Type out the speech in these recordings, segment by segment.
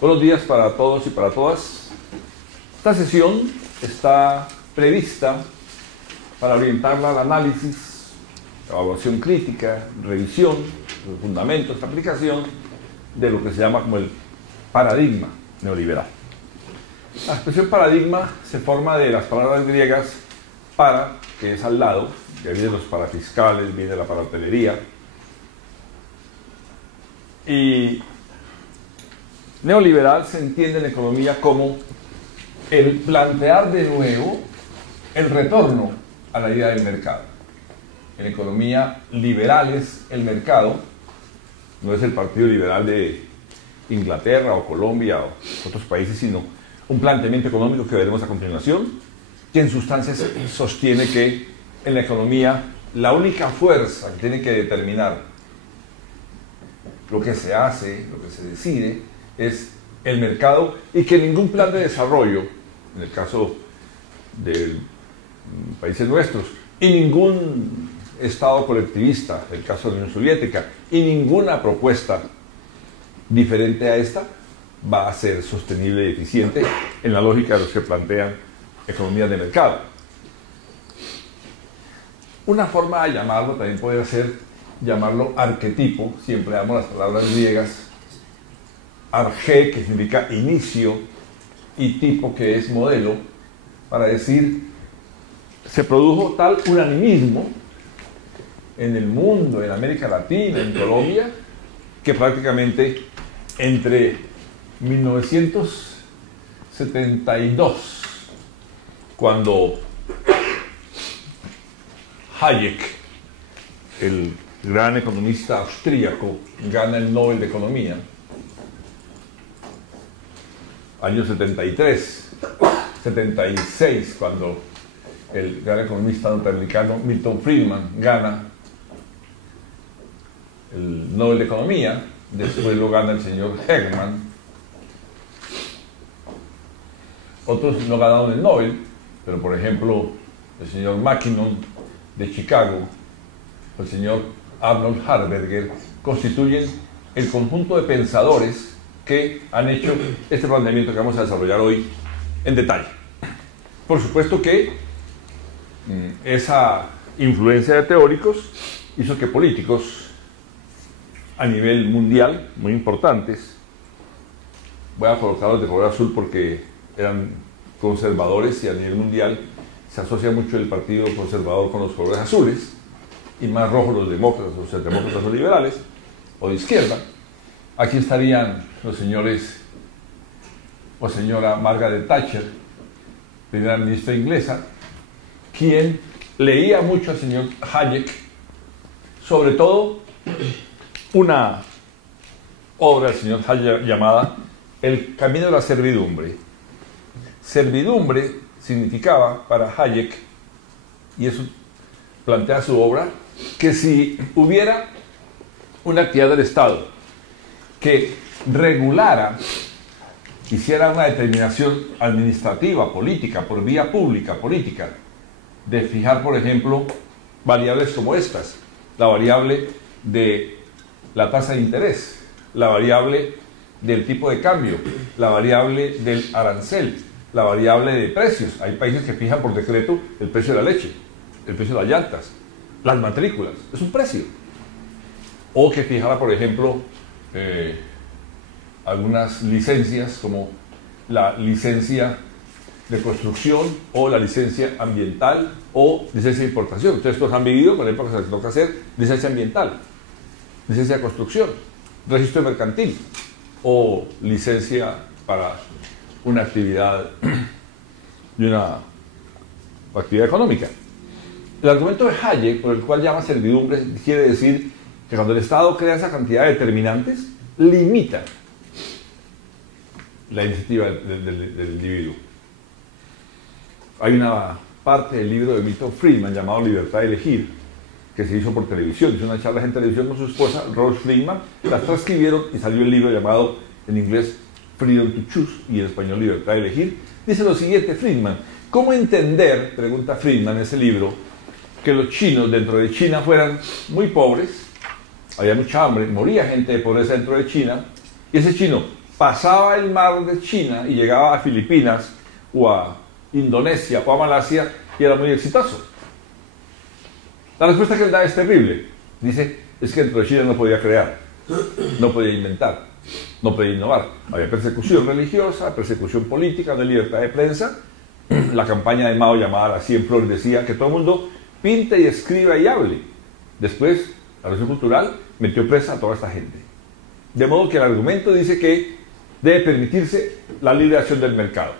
Buenos días para todos y para todas. Esta sesión está prevista para orientarla al análisis, evaluación crítica, revisión, los fundamentos, aplicación de lo que se llama como el paradigma neoliberal. La expresión paradigma se forma de las palabras griegas para, que es al lado, que vienen los parafiscales, viene la parahotelería, y neoliberal se entiende en economía como el plantear de nuevo el retorno a la idea del mercado. En economía liberal es el mercado, no es el Partido Liberal de Inglaterra o Colombia o otros países, sino un planteamiento económico que veremos a continuación, que en sustancia sostiene que en la economía la única fuerza que tiene que determinar lo que se hace, lo que se decide, es el mercado, y que ningún plan de desarrollo, en el caso de países nuestros, y ningún Estado colectivista, en el caso de la Unión Soviética, y ninguna propuesta diferente a esta va a ser sostenible y eficiente en la lógica de los que plantean economías de mercado. Una forma de llamarlo también puede ser llamarlo arquetipo. Siempre damos las palabras griegas arge, que significa inicio, y tipo, que es modelo, para decir se produjo tal unanimismo en el mundo, en América Latina, en Colombia, que prácticamente entre 1972, cuando Hayek, el gran economista austríaco, gana el Nobel de Economía, año 73, 76, cuando el gran economista norteamericano Milton Friedman gana el Nobel de Economía, después lo gana el señor Heckman. Otros no ganaron el Nobel, pero por ejemplo el señor Mackinnon de Chicago, el señor Arnold Harberger, constituyen el conjunto de pensadores que han hecho este planteamiento que vamos a desarrollar hoy en detalle. Por supuesto que esa influencia de teóricos hizo que políticos a nivel mundial muy importantes, voy a colocarlos de color azul porque eran conservadores, y a nivel mundial se asocia mucho el partido conservador con los colores azules, y más rojos los demócratas, o sea, demócratas o liberales, o de izquierda. Aquí estarían los señores o señora Margaret Thatcher, primera ministra inglesa, quien leía mucho al señor Hayek, sobre todo una obra del señor Hayek llamada El camino de la servidumbre. Servidumbre significaba para Hayek, y eso plantea su obra, que si hubiera una actividad del Estado que regulara, hiciera una determinación administrativa, política, por vía pública, política, de fijar, por ejemplo, variables como estas: la variable de la tasa de interés, la variable del tipo de cambio, la variable del arancel, la variable de precios. Hay países que fijan por decreto el precio de la leche, el precio de las llantas, las matrículas, es un precio. O que fijara, por ejemplo, algunas licencias, como la licencia de construcción o la licencia ambiental o licencia de importación. Ustedes todos han vivido con la época que se toca hacer licencia ambiental, licencia de construcción, registro mercantil o licencia para una actividad y una actividad económica. El argumento de Hayek, por el cual llama servidumbre, quiere decir que cuando el Estado crea esa cantidad de determinantes, limita la iniciativa del individuo. Hay una parte del libro de Milton Friedman llamado Libertad de Elegir, que se hizo por televisión. Hizo una charla en televisión con su esposa, Rose Friedman, las transcribieron y salió el libro llamado en inglés Freedom to Choose y en español Libertad de Elegir. Dice lo siguiente Friedman: ¿cómo entender, pregunta Friedman en ese libro, que los chinos dentro de China fueran muy pobres, había mucha hambre, moría gente de pobreza dentro de China, y ese chino pasaba el mar de China y llegaba a Filipinas o a Indonesia o a Malasia y era muy exitoso. La respuesta que él da es terrible. Dice, es que dentro de China no podía crear, no podía inventar, no podía innovar. Había persecución religiosa, persecución política, no hay libertad de prensa. La campaña de Mao, llamada La 100 Flores, decía que todo el mundo pinte y escriba y hable. Después, la Revolución Cultural metió presa a toda esta gente. De modo que el argumento dice que debe permitirse la libre acción del mercado.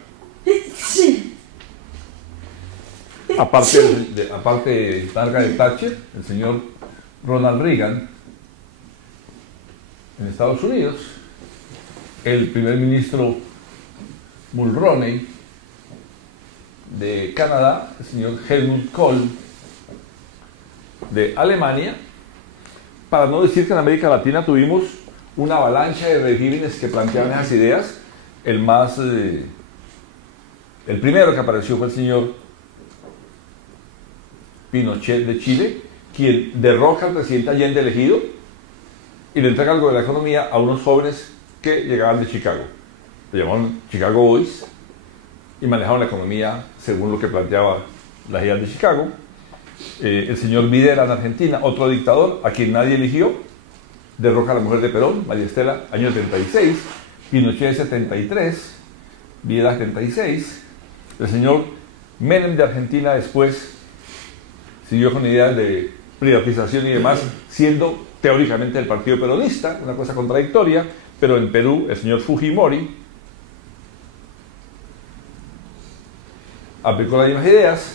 Aparte de Margaret Thatcher, el señor Ronald Reagan en Estados Unidos, el primer ministro Mulroney de Canadá, el señor Helmut Kohl de Alemania, para no decir que en América Latina tuvimos una avalancha de regímenes que planteaban esas ideas. El primero que apareció fue el señor Pinochet de Chile, quien derroca al presidente Allende elegido y le entrega algo de la economía a unos jóvenes que llegaban de Chicago. Le llamaban Chicago Boys y manejaban la economía según lo que planteaba las ideas de Chicago. El señor Videla en Argentina, otro dictador a quien nadie eligió, derroca a la mujer de Perón, María Estela, año 36, Pinochet 73, Videla 76. El señor Menem de Argentina después siguió con ideas de privatización y demás, siendo teóricamente del partido peronista, una cosa contradictoria, pero en Perú el señor Fujimori aplicó las mismas ideas.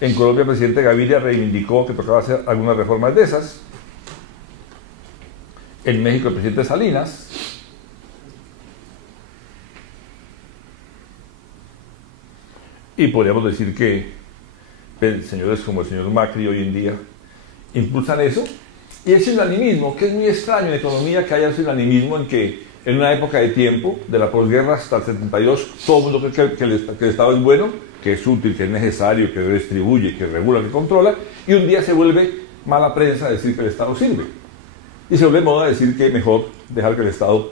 En Colombia el presidente Gaviria reivindicó que tocaba hacer algunas reformas de esas. En México el presidente Salinas. Y podríamos decir que señores como el señor Macri hoy en día impulsan eso. Y el sinanimismo, que es muy extraño en economía que haya el sinanimismo en que en una época de tiempo, de la posguerra hasta el 72, todo el mundo cree que el Estado es bueno, que es útil, que es necesario, que distribuye, que regula, que controla, y un día se vuelve mala prensa decir que el Estado sirve. Y se vuelve moda decir que es mejor dejar que el Estado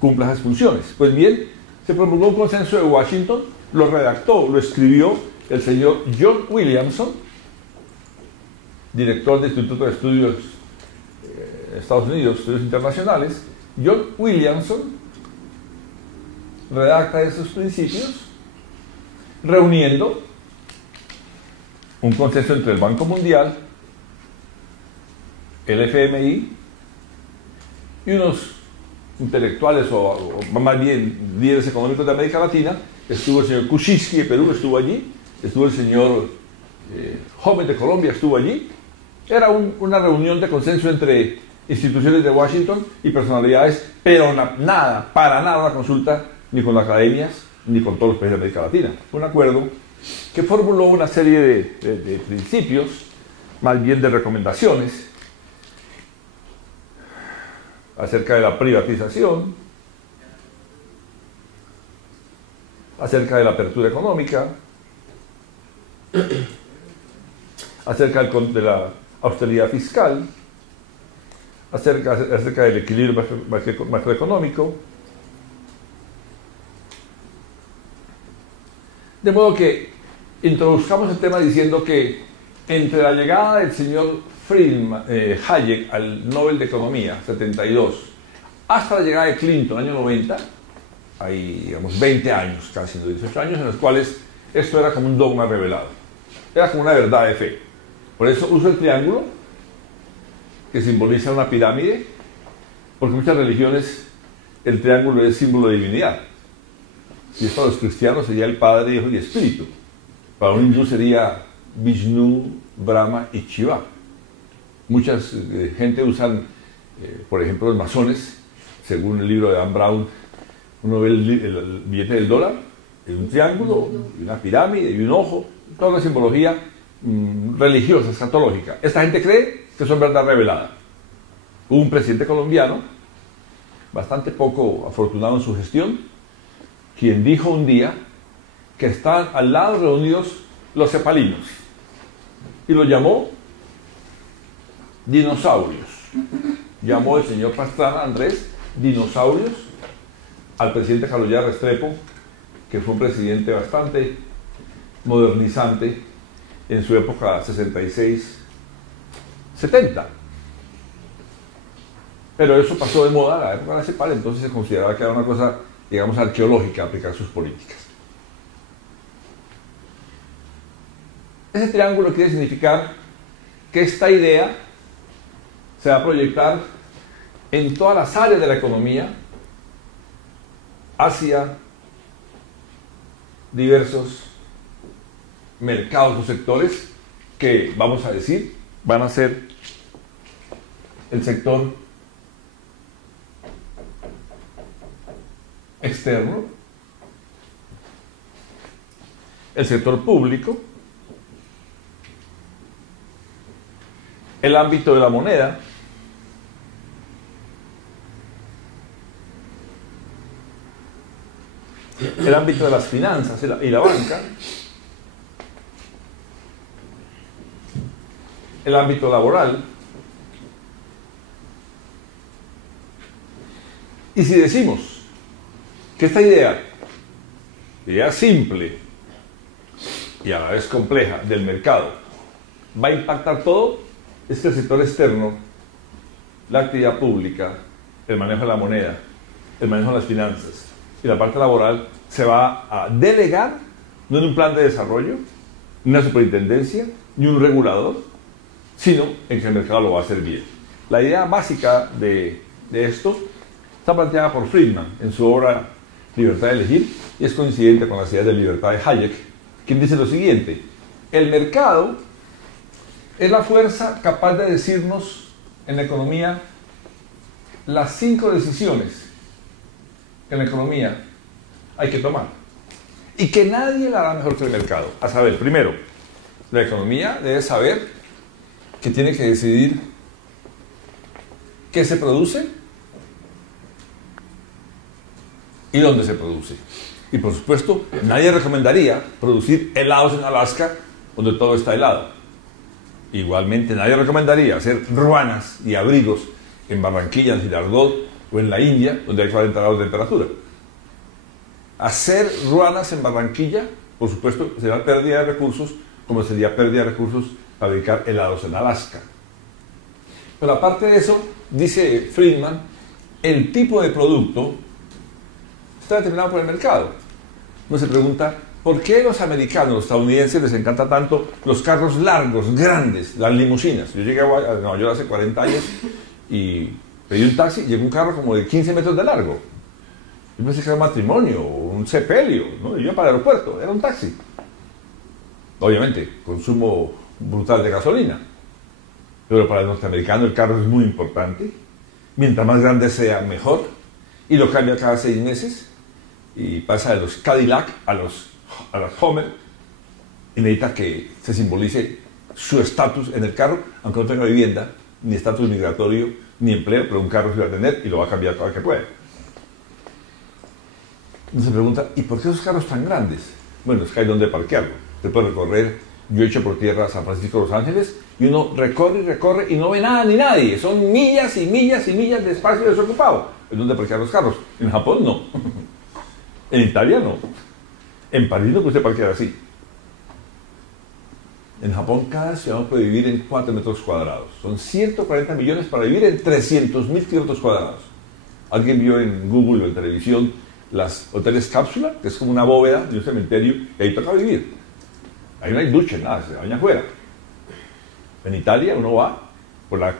cumpla esas funciones. Pues bien, se promulgó un consenso de Washington, lo redactó, lo escribió el señor John Williamson, director del Instituto de Estudios Estados Unidos, Estudios Internacionales. John Williamson redacta esos principios reuniendo un consenso entre el Banco Mundial, el FMI y unos intelectuales o más bien líderes económicos de América Latina. Estuvo el señor Kuczynski de Perú, estuvo allí, estuvo el señor Homer de Colombia, estuvo allí. Era una reunión de consenso entre instituciones de Washington y personalidades, pero para nada una consulta ni con las academias ni con todos los países de América Latina. Fue un acuerdo que formuló una serie de principios, más bien de recomendaciones, acerca de la privatización, acerca de la apertura económica, acerca de la austeridad fiscal, acerca del equilibrio macroeconómico. De modo que introduzcamos el tema diciendo que entre la llegada del señor Hayek al Nobel de Economía, 72, hasta la llegada de Clinton, año 90, hay, digamos, 20 años, casi 18 años, en los cuales esto era como un dogma revelado. Era como una verdad de fe. Por eso uso el triángulo, que simboliza una pirámide, porque en muchas religiones el triángulo es símbolo de divinidad. Si es para los cristianos sería el Padre, Hijo y Espíritu. Para un hindú sería Vishnu, Brahma y Shiva. Muchas gente usan, por ejemplo, los masones, según el libro de Dan Brown, uno ve el billete del dólar, es un triángulo, y una pirámide, y un ojo, toda una simbología religiosa, escatológica. Esta gente cree que eso es verdad revelada. Hubo un presidente colombiano, bastante poco afortunado en su gestión, quien dijo un día que estaban al lado reunidos los cepalinos, y lo llamó dinosaurios. Llamó el señor Pastrana, Andrés, dinosaurios al presidente Carlos Lleras Restrepo, que fue un presidente bastante modernizante en su época 66-70. Pero eso pasó de moda a la época de la CEPAL, entonces se consideraba que era una cosa, digamos, arqueológica aplicar sus políticas. Ese triángulo quiere significar que esta idea se va a proyectar en todas las áreas de la economía hacia diversos mercados o sectores que, vamos a decir, van a ser el sector externo, el sector público, el ámbito de la moneda, el ámbito de las finanzas y la banca, el ámbito laboral. Y si decimos que esta idea simple y a la vez compleja del mercado va a impactar todo, es que el sector externo, la actividad pública, el manejo de la moneda, el manejo de las finanzas y la parte laboral se va a delegar no en un plan de desarrollo, ni una superintendencia, ni un regulador, sino en que el mercado lo va a hacer bien. La idea básica de esto está planteada por Friedman en su obra Libertad de elegir, y es coincidente con las ideas de libertad de Hayek, quien dice lo siguiente: el mercado es la fuerza capaz de decirnos en la economía las 5 decisiones que en la economía hay que tomar, y que nadie la hará mejor que el mercado. A saber, primero, la economía debe saber que tiene que decidir qué se produce y dónde se produce. Y por supuesto, nadie recomendaría producir helados en Alaska, donde todo está helado. Igualmente, nadie recomendaría hacer ruanas y abrigos en Barranquilla, en Girardot o en la India, donde hay 40 grados de temperatura. Hacer ruanas en Barranquilla, por supuesto, será pérdida de recursos, como sería pérdida de recursos fabricar helados en Alaska. Pero aparte de eso, dice Friedman, el tipo de producto está determinado por el mercado. Uno se pregunta, ¿por qué a los americanos, los estadounidenses, les encanta tanto los carros largos, grandes, las limusinas? Yo llegué a Nueva York hace 40 años y pedí un taxi, llegó un carro como de 15 metros de largo. Yo pensé que era un matrimonio, un sepelio, ¿no? Yo iba para el aeropuerto, era un taxi. Obviamente, consumo brutal de gasolina. Pero para el norteamericano el carro es muy importante. Mientras más grande sea, mejor. Y lo cambia cada 6 meses. Y pasa de los Cadillac a los Hummer. Y necesita que se simbolice su estatus en el carro, aunque no tenga vivienda, ni estatus migratorio, ni empleo, pero un carro se va a tener y lo va a cambiar cada que pueda. Uno se pregunta, ¿y por qué esos carros tan grandes? Bueno, es que hay donde parquearlo. Usted puede recorrer, yo he hecho por tierra San Francisco de Los Ángeles, y uno recorre y recorre y no ve nada ni nadie. Son millas y millas y millas de espacio desocupado. Es donde parquear los carros. En Japón no. En Italia no. En París no puede usted parquear así. En Japón cada ciudadano puede vivir en 4 metros cuadrados. Son 140 millones para vivir en 300.000 kilómetros cuadrados. Alguien vio en Google o en televisión las hoteles cápsula, que es como una bóveda de un cementerio, y ahí toca vivir. Ahí no hay ducha, nada, se baña afuera. En Italia uno va por la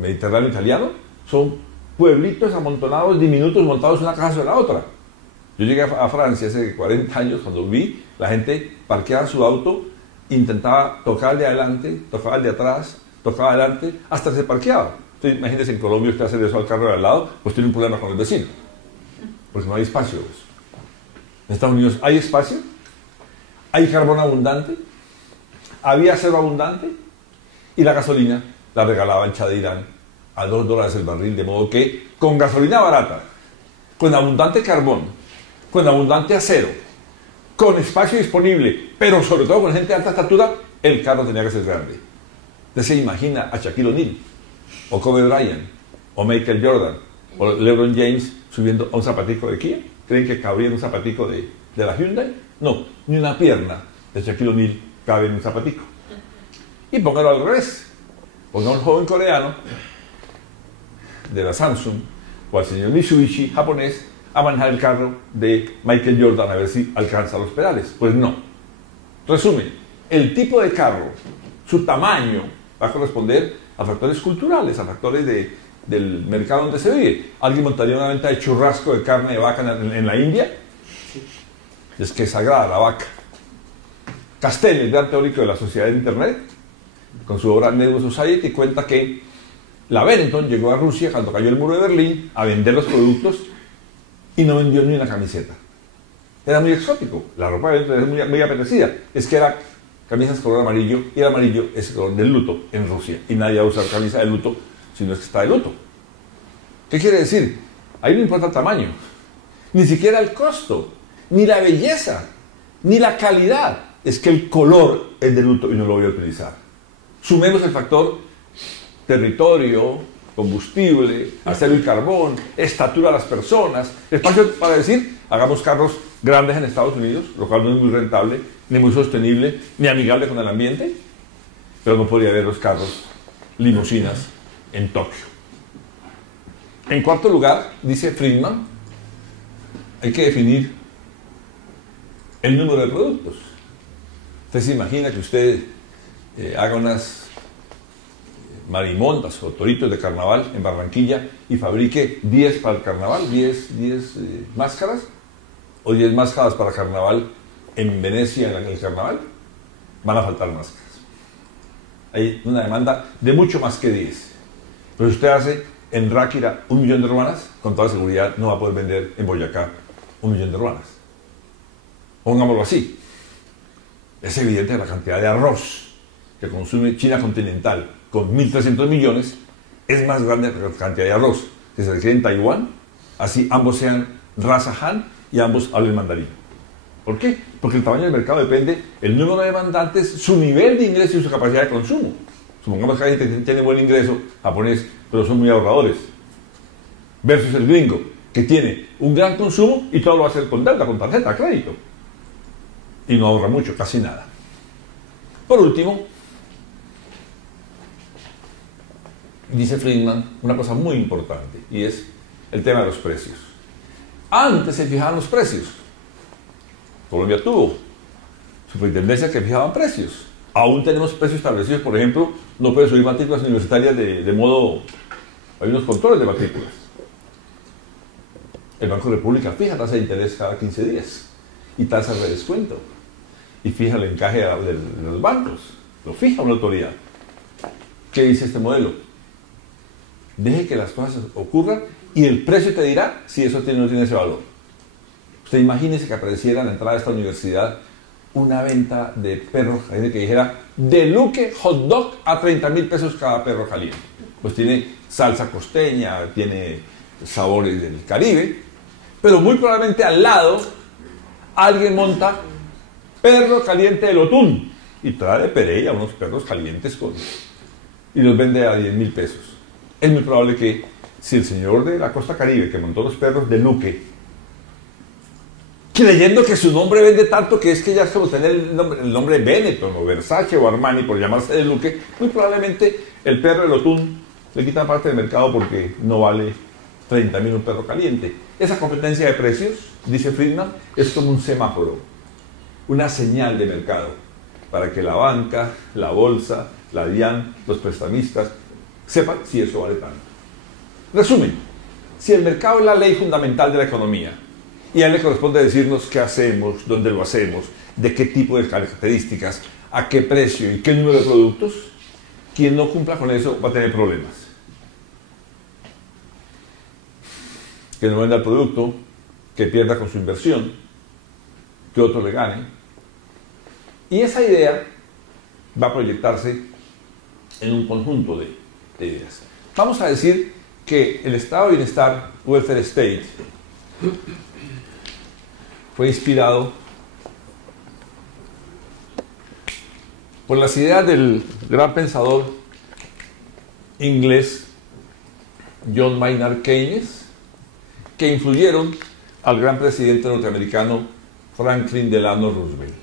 Mediterráneo italiano, son pueblitos amontonados, diminutos, montados una casa de la otra. Yo llegué a Francia hace 40 años, cuando vi la gente parqueaba su auto, intentaba tocar de adelante, tocaba el de atrás, tocaba adelante, hasta que se parqueaba. Entonces, imagínense, en Colombia usted hace eso al carro de al lado, pues tiene un problema con el vecino, porque no hay espacio. En Estados Unidos hay espacio, hay carbón abundante, había acero abundante, y la gasolina la regalaba el Shah de Irán a $2 el barril, de modo que con gasolina barata, con abundante carbón, con abundante acero, con espacio disponible, pero sobre todo con gente de alta estatura, el carro tenía que ser grande. Usted se imagina a Shaquille O'Neal, o Kobe Bryant, o Michael Jordan, O LeBron James subiendo a un zapatico de Kia. ¿Creen que cabría en un zapatico de la Hyundai? No, ni una pierna de Shaquille O'Neal cabe en un zapatico. Y póngalo al revés. Ponga a un joven coreano de la Samsung o al señor Mitsubishi japonés a manejar el carro de Michael Jordan a ver si alcanza los pedales. Pues no. Resumen, el tipo de carro, su tamaño, va a corresponder a factores culturales, a factores del mercado donde se vive. ¿Alguien montaría una venta de churrasco de carne de vaca en la India? Es que es sagrada la vaca. Castells, el gran teórico de la sociedad de Internet, con su obra Network Society, cuenta que la Benetton llegó a Rusia cuando cayó el muro de Berlín a vender los productos y no vendió ni una camiseta. Era muy exótico, la ropa de Benetton era muy apetecida. Es que era camisas color amarillo y el amarillo es el color del luto en Rusia y nadie va a usar camisa de luto si no es que está de luto. ¿Qué quiere decir? Ahí no importa el tamaño, ni siquiera el costo, ni la belleza, ni la calidad. Es que el color es de luto y no lo voy a utilizar. Sumemos el factor territorio, combustible, acero y carbón, estatura de las personas, espacio para decir, hagamos carros grandes en Estados Unidos, lo cual no es muy rentable, ni muy sostenible, ni amigable con el ambiente, pero no podría haber los carros limusinas en Tokio. En cuarto lugar, dice Friedman, hay que definir el número de productos. Usted se imagina que usted haga unas marimondas o toritos de carnaval en Barranquilla y fabrique 10 para el carnaval, 10 máscaras, o 10 máscaras para carnaval en Venecia en el carnaval. Van a faltar máscaras. Hay una demanda de mucho más que 10. Pero si usted hace en Ráquira 1 millón de ruanas, con toda seguridad no va a poder vender en Boyacá 1 millón de ruanas. Pongámoslo así. Es evidente que la cantidad de arroz que consume China continental con 1.300 millones es más grande que la cantidad de arroz que se requiere en Taiwán, así ambos sean raza Han y ambos hablen mandarín. ¿Por qué? Porque el tamaño del mercado depende del número de demandantes, su nivel de ingreso y su capacidad de consumo. Supongamos que hay gente que tiene buen ingreso japonés, pero son muy ahorradores, versus el gringo, que tiene un gran consumo y todo lo va a hacer con deuda, con tarjeta, crédito. Y no ahorra mucho, casi nada. Por último, dice Friedman una cosa muy importante, y es el tema de los precios. Antes se fijaban los precios. Colombia tuvo superintendencias que fijaban precios. Aún tenemos precios establecidos, por ejemplo, no puede subir matrículas universitarias de modo... Hay unos controles de matrículas. El Banco de República fija tasa de interés cada 15 días y tasas de descuento. Y fija el encaje de los bancos. Lo fija una autoridad. ¿Qué dice este modelo? Deje que las cosas ocurran y el precio te dirá si eso tiene o no tiene ese valor. Usted imagínese que apareciera en la entrada de esta universidad una venta de perros calientes que dijera de Luque hot dog a 30.000 pesos cada perro caliente. Pues tiene salsa costeña, tiene sabores del Caribe, pero muy probablemente al lado alguien monta perro caliente de Lotún y trae de Pereira unos perros calientes y los vende a 10.000 pesos. Es muy probable que si el señor de la costa Caribe que montó los perros de Luque, creyendo que su nombre vende tanto que es que ya es como tener el nombre Benetton o Versace o Armani por llamarse de Luque, muy probablemente el perro de Lotún le quitan parte del mercado porque no vale 30.000 un perro caliente. Esa competencia de precios, dice Friedman, es como un semáforo, una señal de mercado para que la banca, la bolsa, la DIAN, los prestamistas sepan si eso vale tanto. Resumen, si el mercado es la ley fundamental de la economía y a él le corresponde decirnos qué hacemos, dónde lo hacemos, de qué tipo de características, a qué precio y qué número de productos, quien no cumpla con eso va a tener problemas. Que no venda el producto, que pierda con su inversión, que otro le gane. Y esa idea va a proyectarse en un conjunto de ideas. Vamos a decir que el estado de bienestar, welfare state, fue inspirado por las ideas del gran pensador inglés John Maynard Keynes, que influyeron al gran presidente norteamericano Franklin Delano Roosevelt.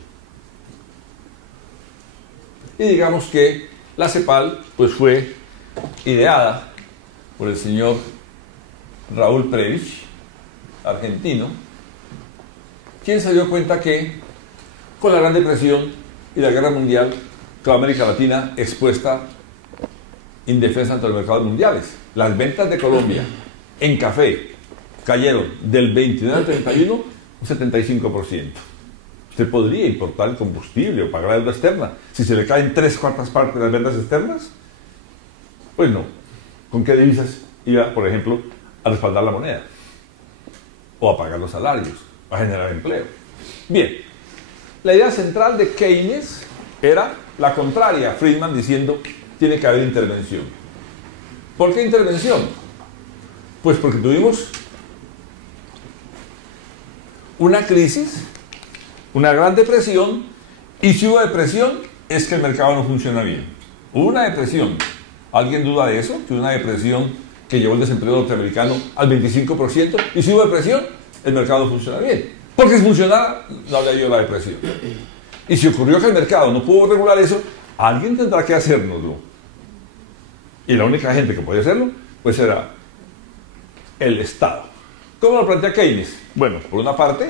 Y digamos que la CEPAL pues fue ideada por el señor Raúl Prebisch, argentino, quien se dio cuenta que con la Gran Depresión y la Guerra Mundial, toda América Latina expuesta indefensa ante los mercados mundiales. Las ventas de Colombia en café cayeron del 29 al 31 un 75%. Usted podría importar el combustible o pagar la deuda externa. Si se le caen 3/4 partes de las ventas externas, pues no. ¿Con qué divisas iba, por ejemplo, a respaldar la moneda? O a pagar los salarios, a generar empleo. Bien, la idea central de Keynes era la contraria, Friedman diciendo tiene que haber intervención. ¿Por qué intervención? Pues porque tuvimos una crisis, una gran depresión, y si hubo depresión es que el mercado no funciona bien. Hubo una depresión. ¿Alguien duda de eso? Que una depresión que llevó el desempleo norteamericano al 25%, y si hubo depresión, el mercado no funciona bien. Porque si funcionara, no habría habido la depresión. Y si ocurrió que el mercado no pudo regular eso, alguien tendrá que hacérnoslo. Y la única gente que podía hacerlo, pues era el Estado. ¿Cómo lo plantea Keynes? Bueno, por una parte,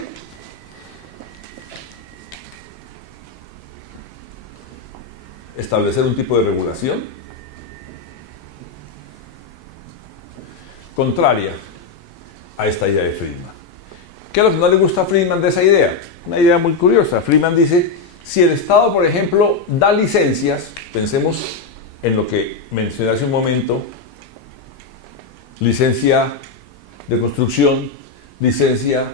establecer un tipo de regulación contraria a esta idea de Friedman. ¿Qué es lo que no le gusta a Friedman de esa idea? Una idea muy curiosa. Friedman dice, si el Estado, por ejemplo, da licencias, pensemos en lo que mencioné hace un momento, licencia de construcción, licencia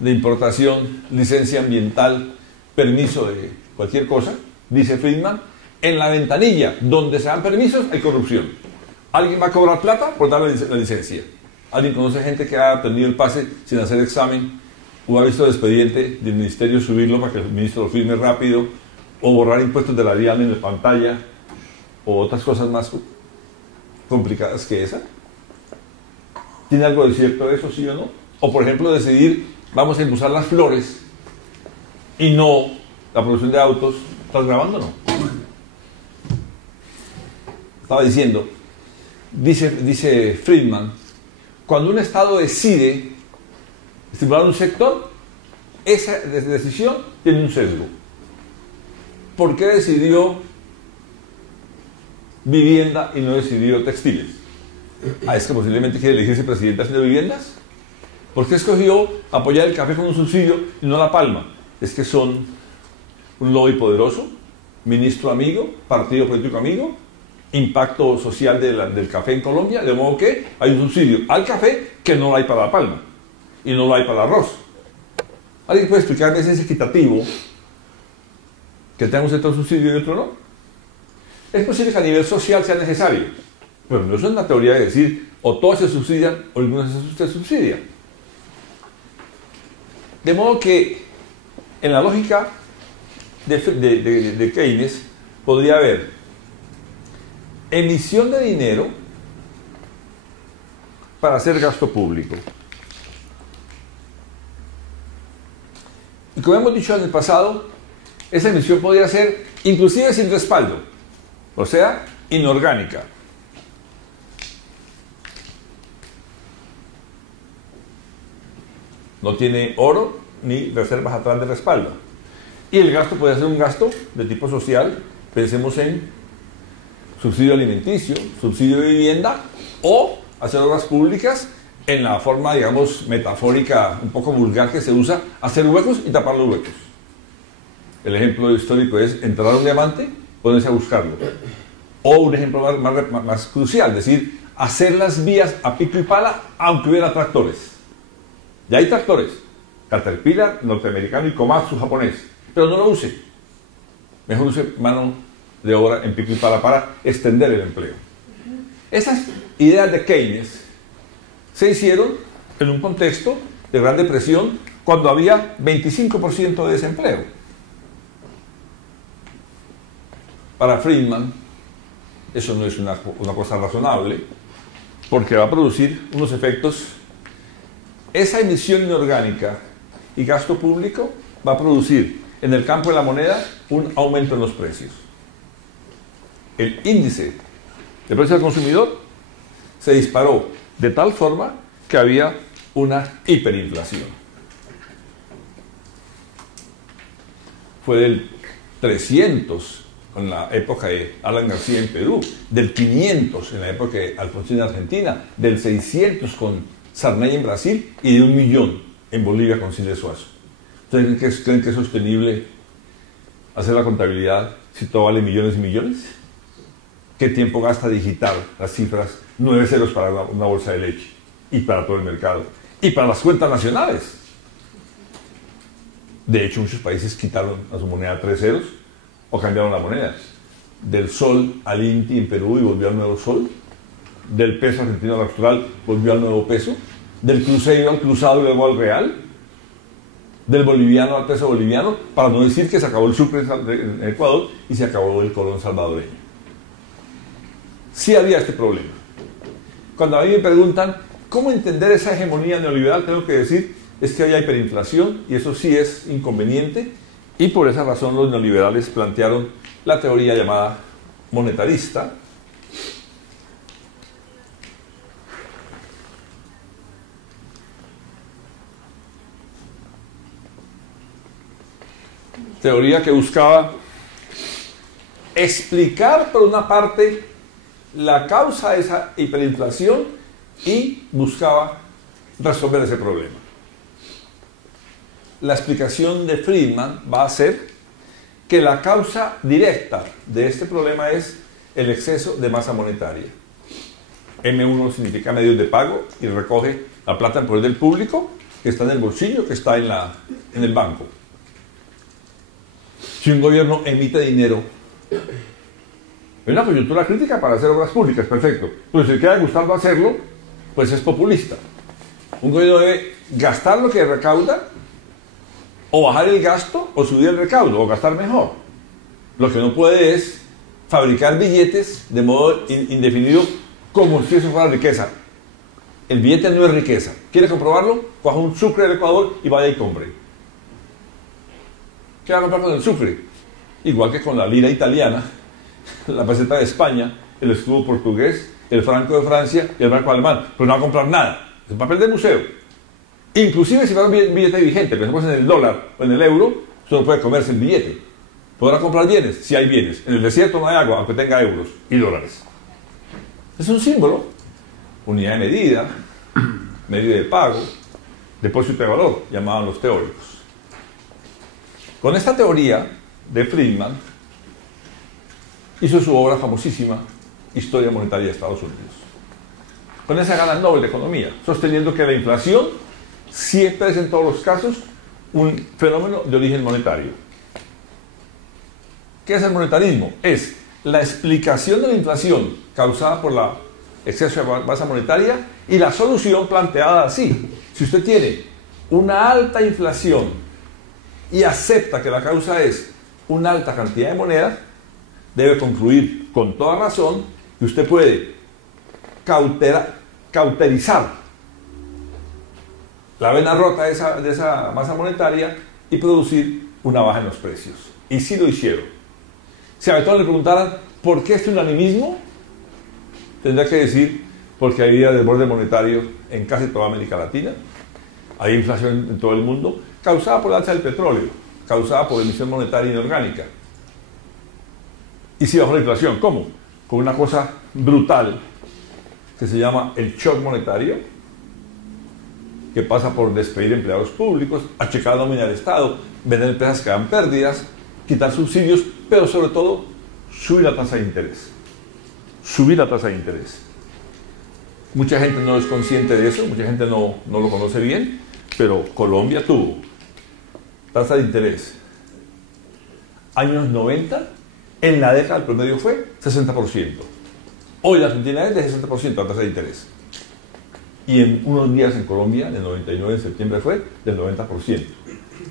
de importación, licencia ambiental, permiso de cualquier cosa, dice Friedman, en la ventanilla donde se dan permisos hay corrupción. ¿Alguien va a cobrar plata por dar la licencia? ¿Alguien conoce gente que ha tenido el pase sin hacer examen o ha visto el expediente del ministerio subirlo para que el ministro lo firme rápido, o borrar impuestos de la DIAN en la pantalla, o otras cosas más complicadas que esa? ¿Tiene algo de cierto eso, sí o no? O por ejemplo decidir, vamos a impulsar las flores y no la producción de autos. ¿Estás grabando o no? Estaba diciendo, dice Friedman, cuando un Estado decide estimular un sector, esa decisión tiene un sesgo. ¿Por qué decidió vivienda y no decidió textiles? Es que posiblemente quiere elegirse presidente haciendo viviendas. ¿Por qué escogió apoyar el café con un subsidio y no la palma? Es que son un lobby poderoso, ministro amigo, partido político amigo, impacto social del café en Colombia, de modo que hay un subsidio al café que no lo hay para la palma y no lo hay para el arroz. ¿Alguien puede explicarme si es equitativo que tenga un sector subsidio y otro no? Es posible que a nivel social sea necesario. Bueno, no es una teoría de decir o todos se subsidian o ninguno se subsidia. De modo que en la lógica de Keynes podría haber emisión de dinero para hacer gasto público. Y como hemos dicho en el pasado, esa emisión podría ser inclusive sin respaldo, o sea, inorgánica. No tiene oro ni reservas atrás de respaldo. Y el gasto puede ser un gasto de tipo social, pensemos en subsidio alimenticio, subsidio de vivienda, o hacer obras públicas en la forma, digamos, metafórica, un poco vulgar que se usa, hacer huecos y tapar los huecos. El ejemplo histórico es enterrar un diamante, ponerse a buscarlo. O un ejemplo más crucial, es decir, hacer las vías a pico y pala aunque hubiera tractores. Ya hay tractores, Caterpillar norteamericano y Komatsu japonés, pero no lo use. Mejor use mano de obra en pico y pala para extender el empleo. Esas ideas de Keynes se hicieron en un contexto de gran depresión cuando había 25% de desempleo. Para Friedman eso no es una cosa razonable, porque va a producir unos efectos esa emisión inorgánica y gasto público va a producir en el campo de la moneda un aumento en los precios. El índice de precios al consumidor se disparó de tal forma que había una hiperinflación. Fue del 300 en la época de Alan García en Perú, del 500 en la época de Alfonsín en Argentina, del 600 con Sarney en Brasil y de 1.000.000 en Bolivia con Cine Suazo. ¿Ustedes creen que es sostenible hacer la contabilidad si todo vale millones y millones? ¿Qué tiempo gasta digitar las cifras 9 ceros para una bolsa de leche y para todo el mercado y para las cuentas nacionales? De hecho, muchos países quitaron a su moneda 3 ceros o cambiaron la moneda. Del sol al INTI en Perú y volvió al nuevo sol. Del peso argentino al actual volvió al nuevo peso. Del cruceiro al cruzado y luego al real. Del boliviano al peso boliviano, para no decir que se acabó el sucre en Ecuador y se acabó el colón salvadoreño. Sí había este problema. Cuando a mí me preguntan cómo entender esa hegemonía neoliberal, tengo que decir es que había hiperinflación y eso sí es inconveniente, y por esa razón los neoliberales plantearon la teoría llamada monetarista, teoría que buscaba explicar por una parte la causa de esa hiperinflación y buscaba resolver ese problema. La explicación de Friedman va a ser que la causa directa de este problema es el exceso de masa monetaria. M1 significa medios de pago y recoge la plata en poder del público que está en el bolsillo, que está en el banco. Si un gobierno emite dinero, hay una coyuntura crítica para hacer obras públicas, perfecto. Pero si le queda gustando hacerlo, pues es populista. Un gobierno debe gastar lo que recauda, o bajar el gasto, o subir el recaudo, o gastar mejor. Lo que no puede es fabricar billetes de modo indefinido como si eso fuera riqueza. El billete no es riqueza. ¿Quiere comprobarlo? Coja un sucre del Ecuador y vaya y compre. ¿Qué va a comprar con el sucre? Igual que con la lira italiana, la peseta de España, el escudo portugués, el franco de Francia y el franco alemán. Pero no va a comprar nada. Es papel de museo. Inclusive si fuera un billete vigente, pensemos en el dólar o en el euro, usted no puede comerse el billete. ¿Podrá comprar bienes? Si hay bienes. En el desierto no hay agua, aunque tenga euros y dólares. Es un símbolo, unidad de medida, medio de pago, depósito de valor, llamaban los teóricos. Con esta teoría de Friedman, hizo su obra famosísima, Historia Monetaria de Estados Unidos. Con esa gana el Nobel de Economía, sosteniendo que la inflación siempre es en todos los casos un fenómeno de origen monetario. ¿Qué es el monetarismo? Es la explicación de la inflación causada por el exceso de masa monetaria y la solución planteada así. Si usted tiene una alta inflación y acepta que la causa es una alta cantidad de moneda, debe concluir con toda razón que usted puede cauterizar la vena rota de esa masa monetaria y producir una baja en los precios. Y sí lo hicieron. Si a Betón le preguntaran ¿por qué este unanimismo? Tendría que decir porque había desborde monetario en casi toda América Latina, hay inflación en todo el mundo, causada por la alza del petróleo, causada por emisión monetaria inorgánica. Y si bajó la inflación, ¿cómo? Con una cosa brutal que se llama el shock monetario, que pasa por despedir empleados públicos, achicar la nómina del Estado, vender empresas que dan pérdidas, quitar subsidios, pero sobre todo subir la tasa de interés. Subir la tasa de interés. Mucha gente no es consciente de eso, mucha gente no lo conoce bien, pero Colombia tuvo tasa de interés años 90, en la década el promedio fue 60%. Hoy la Argentina es de 60% la tasa de interés. Y en unos días en Colombia, en el 99 de septiembre fue del 90%,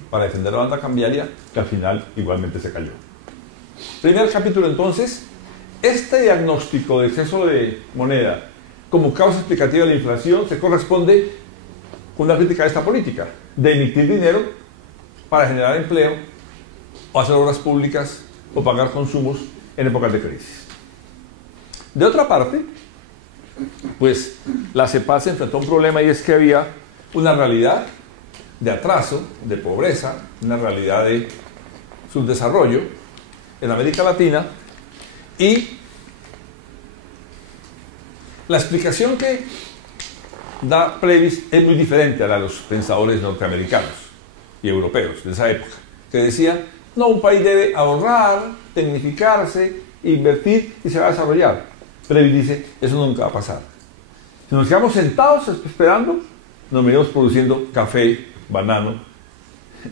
para defender la banda cambiaria, que al final igualmente se cayó. Primer capítulo entonces, este diagnóstico de exceso de moneda como causa explicativa de la inflación se corresponde una crítica a esta política de emitir dinero para generar empleo o hacer obras públicas o pagar consumos en épocas de crisis. De otra parte, pues la CEPAL se enfrentó a un problema, y es que había una realidad de atraso, de pobreza, una realidad de subdesarrollo en América Latina, y la explicación que da Previs es muy diferente a la de los pensadores norteamericanos y europeos de esa época, que decían, no, un país debe ahorrar, tecnificarse, invertir y se va a desarrollar. Previs dice, eso nunca va a pasar. Si nos quedamos sentados esperando, nos venimos produciendo café, banano,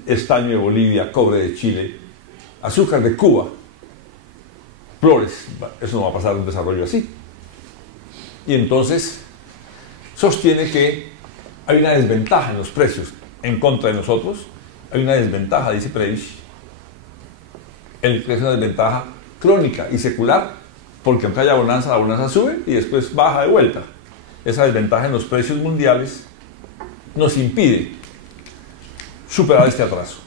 estaño de Bolivia, cobre de Chile, azúcar de Cuba, flores. Eso no va a pasar un desarrollo así. Y entonces sostiene que hay una desventaja en los precios en contra de nosotros. Hay una desventaja, dice Previs. Es una desventaja crónica y secular, porque aunque haya bonanza, la bonanza sube y después baja de vuelta. Esa desventaja en los precios mundiales nos impide superar este atraso.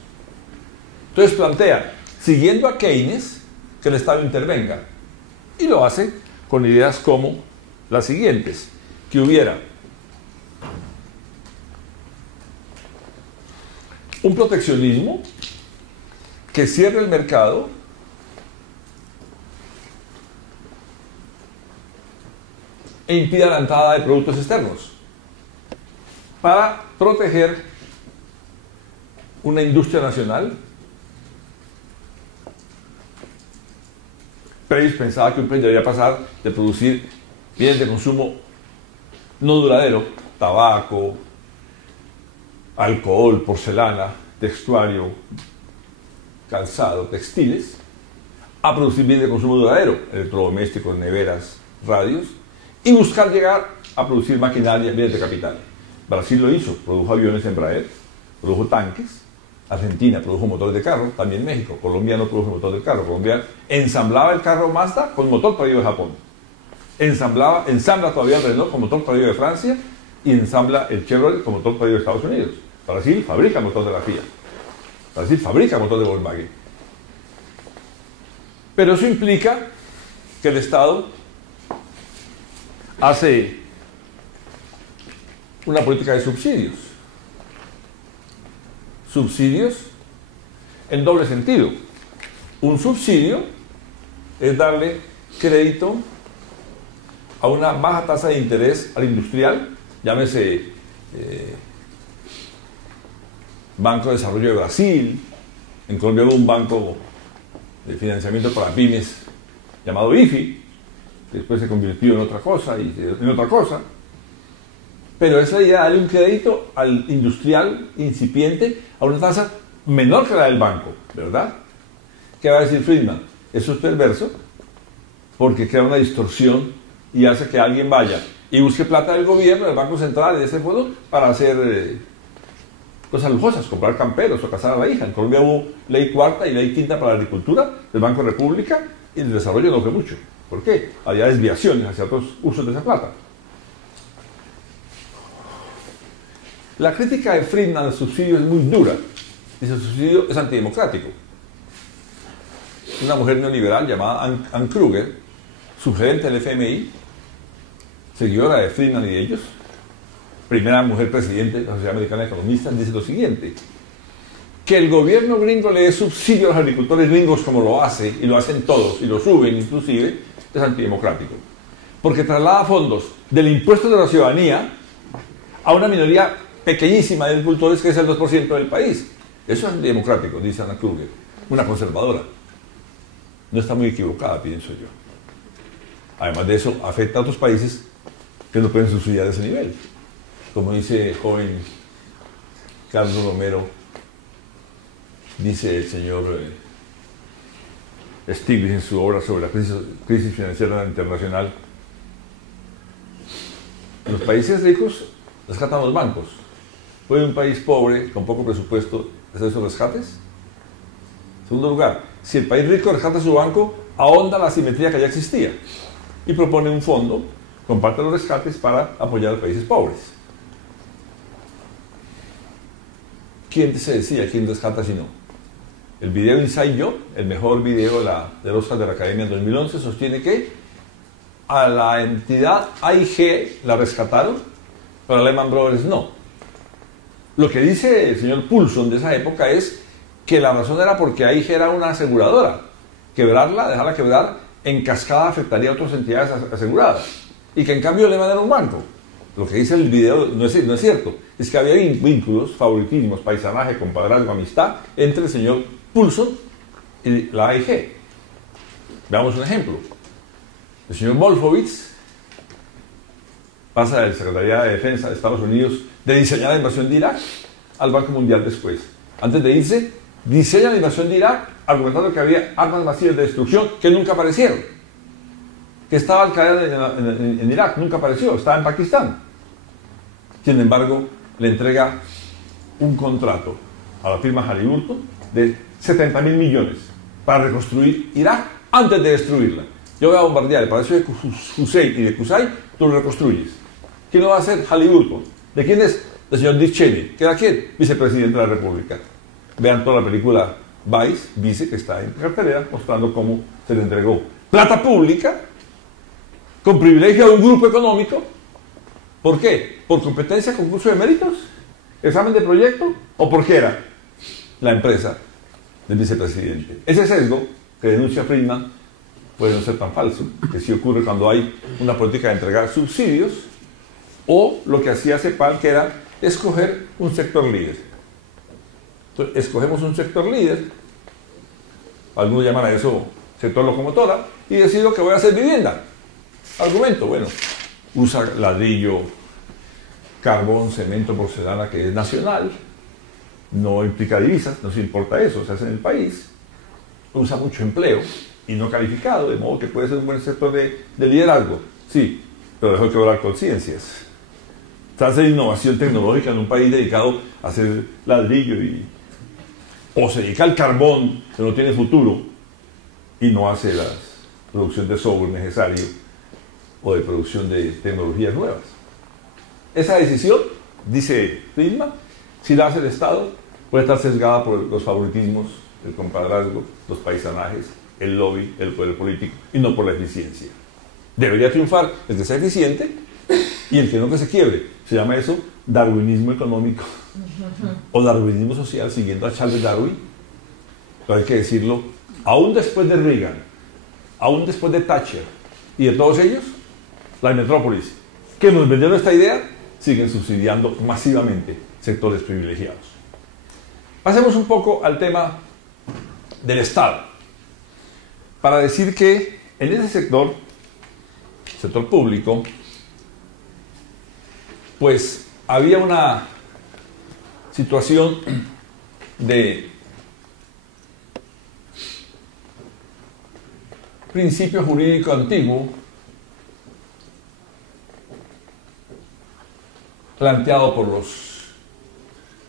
Entonces plantea, siguiendo a Keynes, que el Estado intervenga, y lo hace con ideas como las siguientes: que hubiera un proteccionismo que cierre el mercado e impida la entrada de productos externos para proteger una industria nacional. Previs pensaba que un país debería pasar de producir bienes de consumo no duradero, tabaco, alcohol, porcelana, vestuario, calzado, textiles, a producir bienes de consumo duradero, electrodomésticos, neveras, radios, y buscar llegar a producir maquinaria, bienes de capital. Brasil lo hizo, produjo aviones Embraer, produjo tanques. Argentina produjo motores de carro, también México. Colombia no produjo motor de carro. Colombia ensamblaba el carro Mazda con motor traído de Japón. Ensambla todavía el Renault con motor traído de Francia y ensambla el Chevrolet con motor traído de Estados Unidos. Brasil fabrica motor de la Fiat. Brasil fabrica motor de Volkswagen. Pero eso implica que el Estado hace una política de subsidios. Subsidios en doble sentido. Un subsidio es darle crédito a una baja tasa de interés al industrial, llámese Banco de Desarrollo de Brasil. En Colombia hubo un banco de financiamiento para pymes llamado IFI, que después se convirtió en otra cosa y en otra cosa. Pero es la idea de darle un crédito al industrial incipiente a una tasa menor que la del banco, ¿verdad? ¿Qué va a decir Friedman? Eso es perverso porque crea una distorsión y hace que alguien vaya y busque plata del gobierno, del Banco Central, de este fondo, para hacer cosas lujosas, comprar camperos o casar a la hija. En Colombia hubo ley cuarta y ley quinta para la agricultura del Banco de República y el desarrollo no fue mucho. ¿Por qué? Había desviaciones hacia otros usos de esa plata. La crítica de Friedman al subsidio es muy dura. Dice, el subsidio es antidemocrático. Una mujer neoliberal llamada Ann Kruger, subgerente del FMI, seguidora de Friedman y de ellos, primera mujer presidente de la Sociedad Americana de Economistas, dice lo siguiente: que el gobierno gringo le dé subsidio a los agricultores gringos como lo hace, y lo hacen todos, y lo suben inclusive, es antidemocrático. Porque traslada fondos del impuesto de la ciudadanía a una minoría pequeñísima de agricultores que es el 2% del país. Eso es antidemocrático, dice Anna Kruger, una conservadora. No está muy equivocada, pienso yo. Además de eso, afecta a otros países que no pueden subsidiar a ese nivel. Como dice el joven Carlos Romero, dice el señor Stiglitz en su obra sobre la crisis financiera internacional, los países ricos rescatan los bancos. ¿Puede un país pobre, con poco presupuesto, hacer esos rescates? En segundo lugar, si el país rico rescata su banco, ahonda la asimetría que ya existía y propone un fondo con parte de los rescates para apoyar a los países pobres. ¿quién se decía, quién descarta si no? El video Inside Job, el mejor video del Oscar de la Academia en 2011, sostiene que a la entidad AIG la rescataron, pero a Lehman Brothers no. Lo que dice el señor Paulson de esa época es que la razón era porque AIG era una aseguradora. Quebrarla, dejarla quebrar, en cascada afectaría a otras entidades aseguradas. Y que en cambio Lehman era un banco. Lo que dice el video no es cierto. Es que había vínculos, favoritismos, paisanaje, compadrazgo, amistad entre el señor Paulson y la AIG. Veamos un ejemplo. El señor Wolfowitz pasa de la Secretaría de Defensa de Estados Unidos de diseñar la invasión de Irak al Banco Mundial después. Antes de irse, diseña la invasión de Irak argumentando que había armas masivas de destrucción que nunca aparecieron. Que estaba Al Qaeda en Irak, nunca apareció, estaba en Pakistán. Sin embargo, le entrega un contrato a la firma Halliburton de 70.000 millones para reconstruir Irak antes de destruirla. Yo voy a bombardear el Palacio de Hussein y de Qusay, tú lo reconstruyes. ¿Quién lo va a hacer? Halliburton. ¿De quién es? Del señor Dick Cheney, que era quién? Vicepresidente de la República. Vean toda la película Vice, que está en cartelera, mostrando cómo se le entregó plata pública con privilegio a un grupo económico. ¿Por qué? ¿Por competencia, concurso de méritos? ¿Examen de proyecto? ¿O porque era la empresa del vicepresidente? Ese sesgo que denuncia Friedman puede no ser tan falso, que sí ocurre cuando hay una política de entregar subsidios, o lo que hacía CEPAL, que era escoger un sector líder. Entonces, escogemos un sector líder, algunos llaman a eso sector locomotora, y decido que voy a hacer vivienda. Argumento, bueno, usa ladrillo, carbón, cemento, porcelana, que es nacional, no implica divisas, no se importa eso, se hace en el país, usa mucho empleo y no calificado, de modo que puede ser un buen sector de liderazgo, sí, pero dejó de quebrar conciencias. Se hace innovación tecnológica en un país dedicado a hacer ladrillo o se dedica al carbón, que no tiene futuro, y no hace la producción de software necesario o de producción de tecnologías nuevas. Esa decisión, dice Friedman, si la hace el Estado, puede estar sesgada por los favoritismos, el compadrazgo, los paisanajes, el lobby, el poder político, y no por la eficiencia. Debería triunfar el que sea eficiente y el que no, que se quiebre. Se llama eso darwinismo económico o darwinismo social, siguiendo a Charles Darwin. Pero hay que decirlo, aún después de Reagan, aún después de Thatcher y de todos ellos, las metrópolis que nos vendieron esta idea siguen subsidiando masivamente sectores privilegiados. Pasemos un poco al tema del Estado, para decir que en ese sector público, pues había una situación de principio jurídico antiguo planteado por los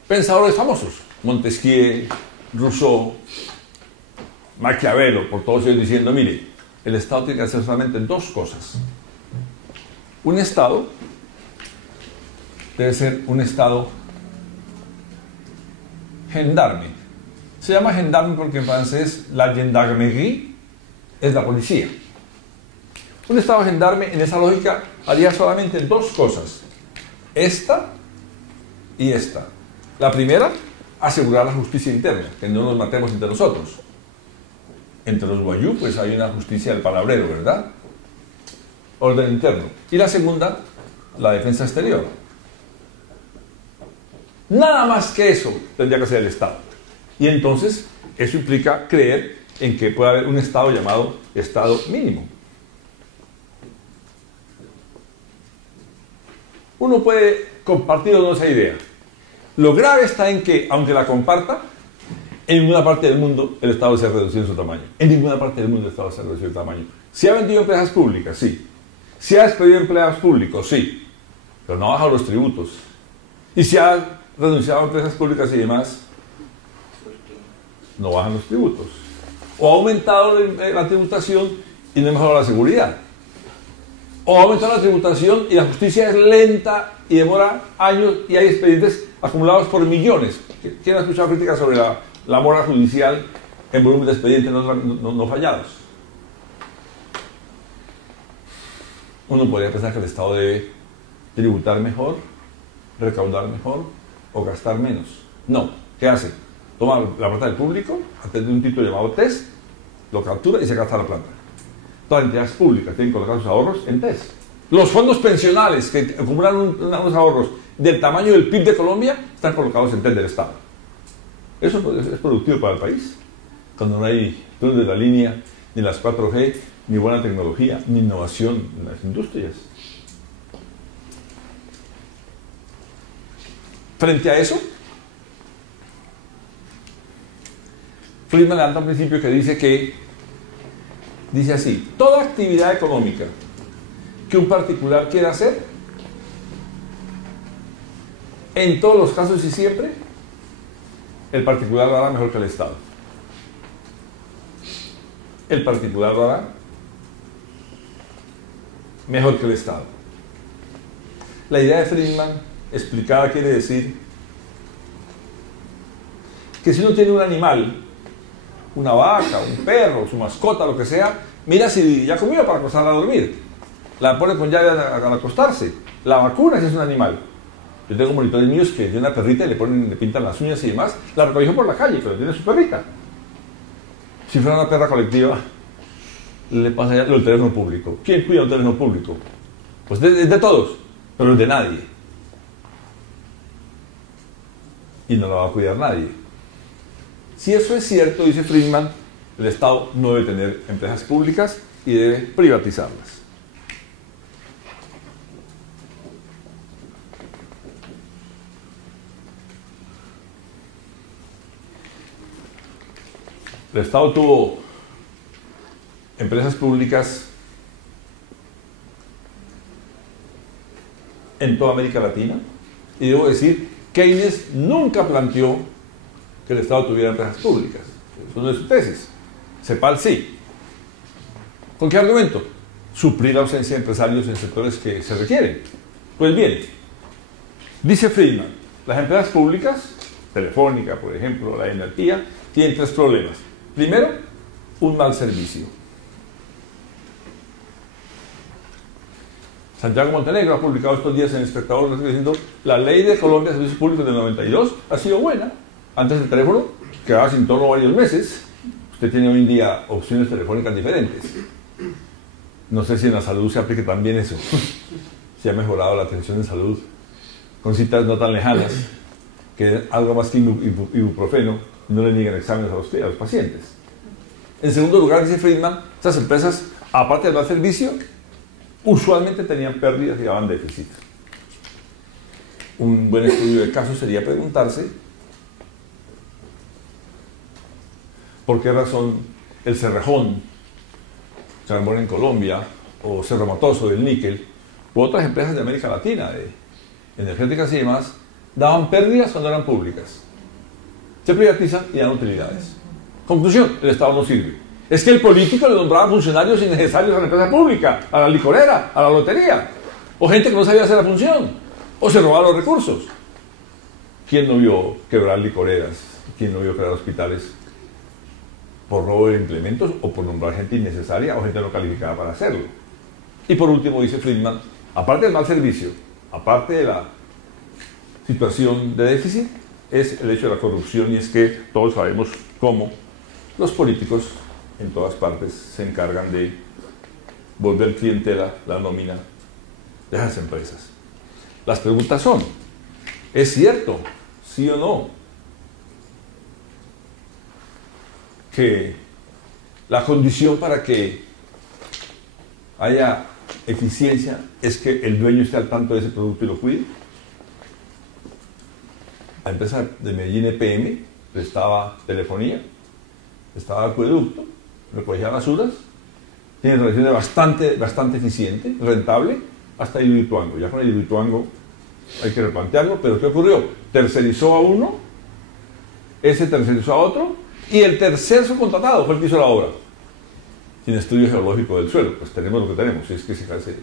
pensadores famosos, Montesquieu, Rousseau, Maquiavelo, por todos ellos diciendo, mire, el Estado tiene que hacer solamente dos cosas. Un Estado debe ser un Estado gendarme. Se llama gendarme porque en francés la gendarmerie es la policía. Un Estado gendarme, en esa lógica, haría solamente dos cosas. Esta y esta. La primera, asegurar la justicia interna, que no nos matemos entre nosotros. Entre los guayú, pues hay una justicia del palabrero, ¿verdad? Orden interno. Y la segunda, la defensa exterior. Nada más que eso tendría que hacer el Estado. Y entonces, eso implica creer en que puede haber un Estado llamado Estado mínimo. Uno puede compartir o no esa idea. Lo grave está en que, aunque la comparta, en ninguna parte del mundo el Estado se ha reducido en su tamaño. En ninguna parte del mundo el Estado se ha reducido en su tamaño. ¿Se ha vendido empresas públicas? Sí. ¿Se ha despedido empleados públicos? Sí. Pero no ha bajado los tributos. ¿Y se ha renunciado a empresas públicas y demás? No bajan los tributos. O ha aumentado la tributación y no ha mejorado la seguridad. O ha aumentado la tributación y la justicia es lenta y demora años y hay expedientes acumulados por millones. ¿Quién ha escuchado críticas sobre la mora judicial en volumen de expedientes no fallados? Uno podría pensar que el Estado debe tributar mejor, recaudar mejor o gastar menos. No. ¿Qué hace? Toma la plata del público, atiende un título llamado TES, lo captura y se gasta la plata. Todas las entidades públicas tienen que colocar sus ahorros en TES. Los fondos pensionales que acumulan unos ahorros del tamaño del PIB de Colombia están colocados en TES del Estado. Eso es productivo para el país. Cuando no hay túnel de la línea, ni las 4G, ni buena tecnología, ni innovación en las industrias. Frente a eso, Friedman levanta un principio que dice así: toda actividad económica que un particular quiera hacer, en todos los casos y siempre, el particular lo hará mejor que el Estado. El particular lo hará mejor que el Estado. La idea de Friedman explicada quiere decir que si uno tiene un animal, una vaca, un perro, su mascota, lo que sea, mira si ya comió para acostarla a dormir. La pone con llave al acostarse. La vacuna si es un animal. Yo tengo monitores míos que de una perrita le pintan las uñas y demás. La recogió por la calle, pero tiene su perrita. Si fuera una perra colectiva, le pasa ya el teléfono público. ¿Quién cuida un teléfono público? Pues es de todos, pero es de nadie. Y no lo va a cuidar nadie. Si eso es cierto, dice Friedman, el Estado no debe tener empresas públicas y debe privatizarlas. El Estado tuvo empresas públicas en toda América Latina y debo decir, Keynes nunca planteó que el Estado tuviera empresas públicas. Eso no es su tesis. CEPAL sí. ¿Con qué argumento? Suplir la ausencia de empresarios en sectores que se requieren. Pues bien, dice Friedman, las empresas públicas, Telefónica, por ejemplo, la energía, tienen tres problemas. Primero, un mal servicio. Santiago Montenegro ha publicado estos días en El Espectador diciendo: la ley de Colombia de Servicios Públicos del 92 ha sido buena. Antes el teléfono quedaba sin tono varios meses. Usted tiene hoy en día opciones telefónicas diferentes. No sé si en la salud se aplique también eso. Si ha mejorado la atención en salud con citas no tan lejanas, que algo más que ibuprofeno no le niegan exámenes a los pacientes. En segundo lugar, dice Friedman, estas empresas, aparte del mal servicio, usualmente tenían pérdidas y daban déficit. Un buen estudio de caso sería preguntarse por qué razón el Cerrejón, Carbón en Colombia, o Cerro Matoso del níquel, u otras empresas de América Latina, de energéticas y demás, daban pérdidas cuando eran públicas. Se privatizan y dan utilidades. Conclusión, el Estado no sirve. Es que el político le nombraba funcionarios innecesarios a la empresa pública, a la licorera, a la lotería, o gente que no sabía hacer la función, o se robaba los recursos. ¿Quién no vio quebrar licoreras? ¿Quién no vio crear hospitales por robo de implementos o por nombrar gente innecesaria o gente no calificada para hacerlo? Y por último, dice Friedman, aparte del mal servicio, aparte de la situación de déficit, es el hecho de la corrupción, y es que todos sabemos cómo los políticos en todas partes se encargan de volver clientela, la nómina de esas empresas. Las preguntas son: ¿es cierto, sí o no, que la condición para que haya eficiencia es que el dueño esté al tanto de ese producto y lo cuide? La empresa de Medellín EPM prestaba telefonía, prestaba acueducto, recogía basuras, tiene relaciones bastante eficiente, rentable, hasta Hidroituango. Ya con el Hidroituango hay que replantearlo, pero ¿qué ocurrió? Tercerizó a uno, ese tercerizó a otro, y el tercer subcontratado fue el que hizo la obra, sin estudio geológico del suelo. Pues tenemos lo que tenemos, es que se hace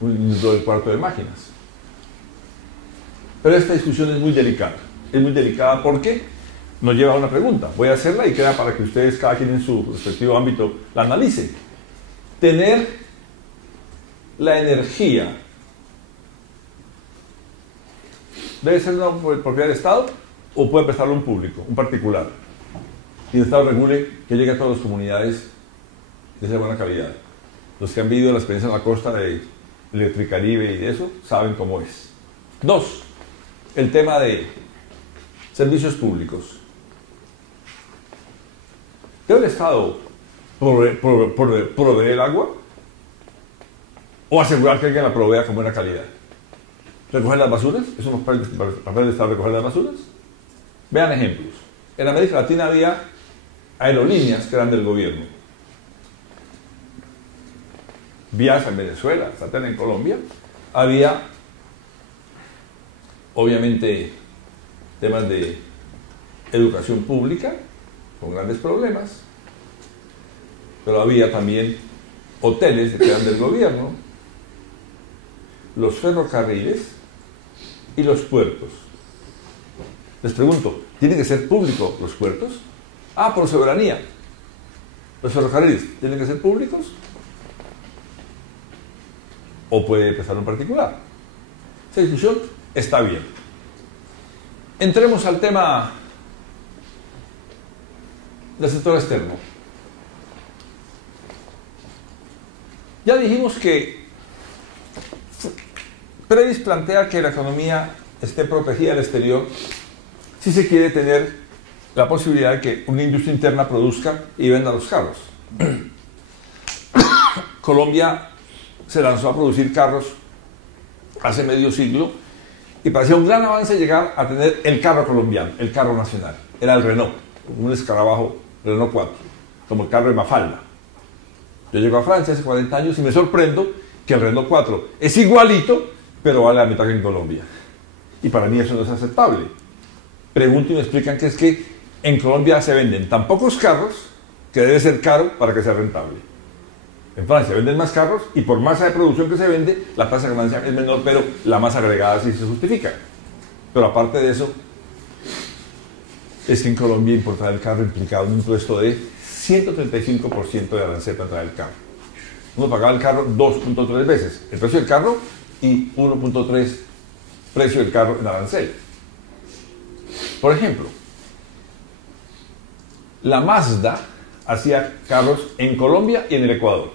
un minuto del cuarto de máquinas. Pero esta discusión es muy delicada. Es muy delicada porque nos lleva a una pregunta. Voy a hacerla y queda para que ustedes, cada quien en su respectivo ámbito, la analicen. Tener la energía debe ser una propiedad del Estado o puede prestarlo un público, un particular. Y el Estado regule que llegue a todas las comunidades de esa buena calidad. Los que han vivido la experiencia en la costa de Electricaribe y de eso saben cómo es. 2. El tema de servicios públicos. ¿Debe el Estado proveer el agua? ¿O asegurar que alguien la provea con buena calidad? ¿Recoger las basuras? ¿Es un papel del Estado recoger las basuras? Vean ejemplos. En América Latina había aerolíneas que eran del gobierno. Viasa en Venezuela, Satena en Colombia. Había, obviamente, temas de educación pública con grandes problemas, pero había también hoteles que eran del gobierno, los ferrocarriles y los puertos. Les pregunto, ¿tienen que ser públicos los puertos? Ah, por soberanía. ¿Los ferrocarriles tienen que ser públicos? ¿O puede empezar un particular? Esa discusión está bien. Entremos al tema del sector externo. Ya dijimos que Predis plantea que la economía esté protegida al exterior si se quiere tener la posibilidad de que una industria interna produzca y venda los carros. Colombia se lanzó a producir carros hace medio siglo y parecía un gran avance llegar a tener el carro colombiano, el carro nacional. Era el Renault, un escarabajo Renault 4, como el carro de Mafalda. Yo llego a Francia hace 40 años y me sorprendo que el Renault 4 es igualito, pero vale la mitad que en Colombia. Y para mí eso no es aceptable. Pregunto y me explican que es que en Colombia se venden tan pocos carros que debe ser caro para que sea rentable. En Francia venden más carros y por masa de producción que se vende, la tasa de ganancia es menor, pero la masa agregada sí se justifica. Pero aparte de eso, es que en Colombia importar el carro implicaba un impuesto de 135% de arancel para traer el carro. Uno pagaba el carro 2.3 veces el precio del carro y 1.3 precio del carro en arancel. Por ejemplo, la Mazda hacía carros en Colombia y en el Ecuador,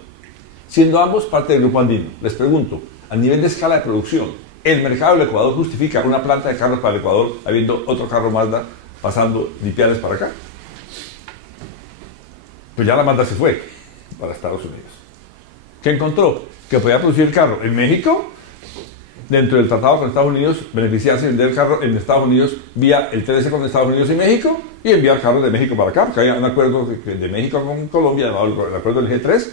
siendo ambos parte del grupo andino. Les pregunto, a nivel de escala de producción, ¿el mercado del Ecuador justifica una planta de carros para el Ecuador habiendo otro carro Mazda pasando de Ipiales para acá? Pues ya la Mazda se fue para Estados Unidos. ¿Qué encontró? Que podía producir el carro en México, dentro del tratado con Estados Unidos, beneficiarse de vender el carro en Estados Unidos vía el TLC con Estados Unidos y México, y enviar carros de México para acá, porque había un acuerdo de México con Colombia, llamado el acuerdo del G3,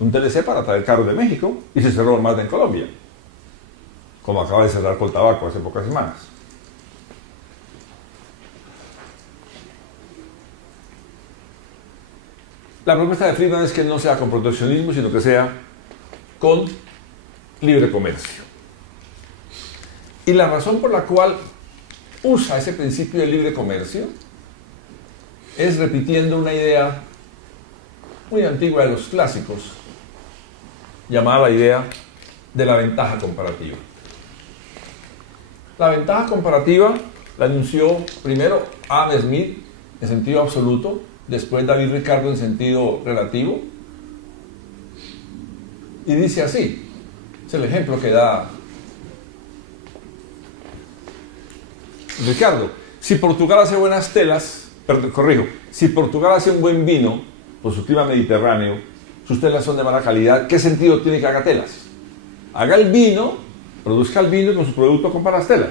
un TLC para traer carros de México, y se cerró más en Colombia, como acaba de cerrar Coltabaco hace pocas semanas. La propuesta de Friedman es que no sea con proteccionismo, sino que sea con libre comercio. Y la razón por la cual usa ese principio de libre comercio es repitiendo una idea muy antigua de los clásicos, llamada la idea de la ventaja comparativa. La ventaja comparativa la anunció primero Adam Smith en sentido absoluto, después David Ricardo en sentido relativo, y dice así, es el ejemplo que da Ricardo: si Portugal hace buenas telas, si Portugal hace un buen vino por su clima mediterráneo, sus telas son de mala calidad, ¿qué sentido tiene que haga telas? Haga el vino, produzca el vino y con su producto compra las telas.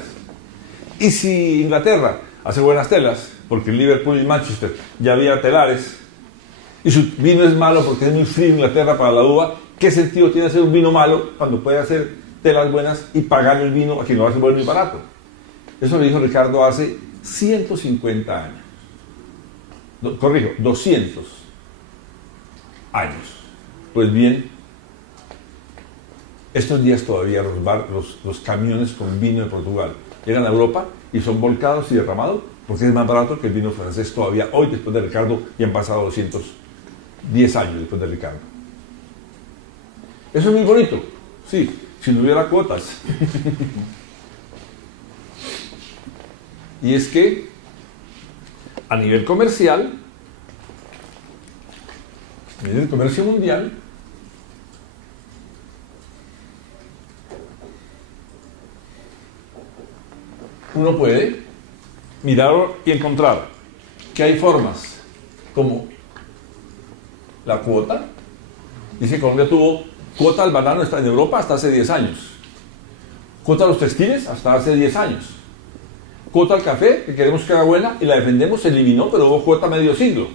Y si Inglaterra hace buenas telas, porque en Liverpool y Manchester ya había telares, y su vino es malo porque es muy frío en Inglaterra para la uva, ¿qué sentido tiene hacer un vino malo cuando puede hacer telas buenas y pagar el vino a quien lo hace bueno y barato? Eso lo dijo Ricardo hace 150 años. 200 años. Pues bien, estos días todavía los camiones con vino de Portugal llegan a Europa y son volcados y derramados porque es más barato que el vino francés todavía hoy, después de Ricardo, y han pasado 210 años después de Ricardo. Eso es muy bonito, sí, si no hubiera cuotas. Y es que a nivel comercial, a nivel del comercio mundial, uno puede mirar y encontrar que hay formas como la cuota. Dice que Colombia tuvo cuota al banano en Europa hasta hace 10 años. Cuota a los textiles hasta hace 10 años. Cuota al café, que queremos que haga buena y la defendemos, se eliminó, pero hubo cuota medio siglo.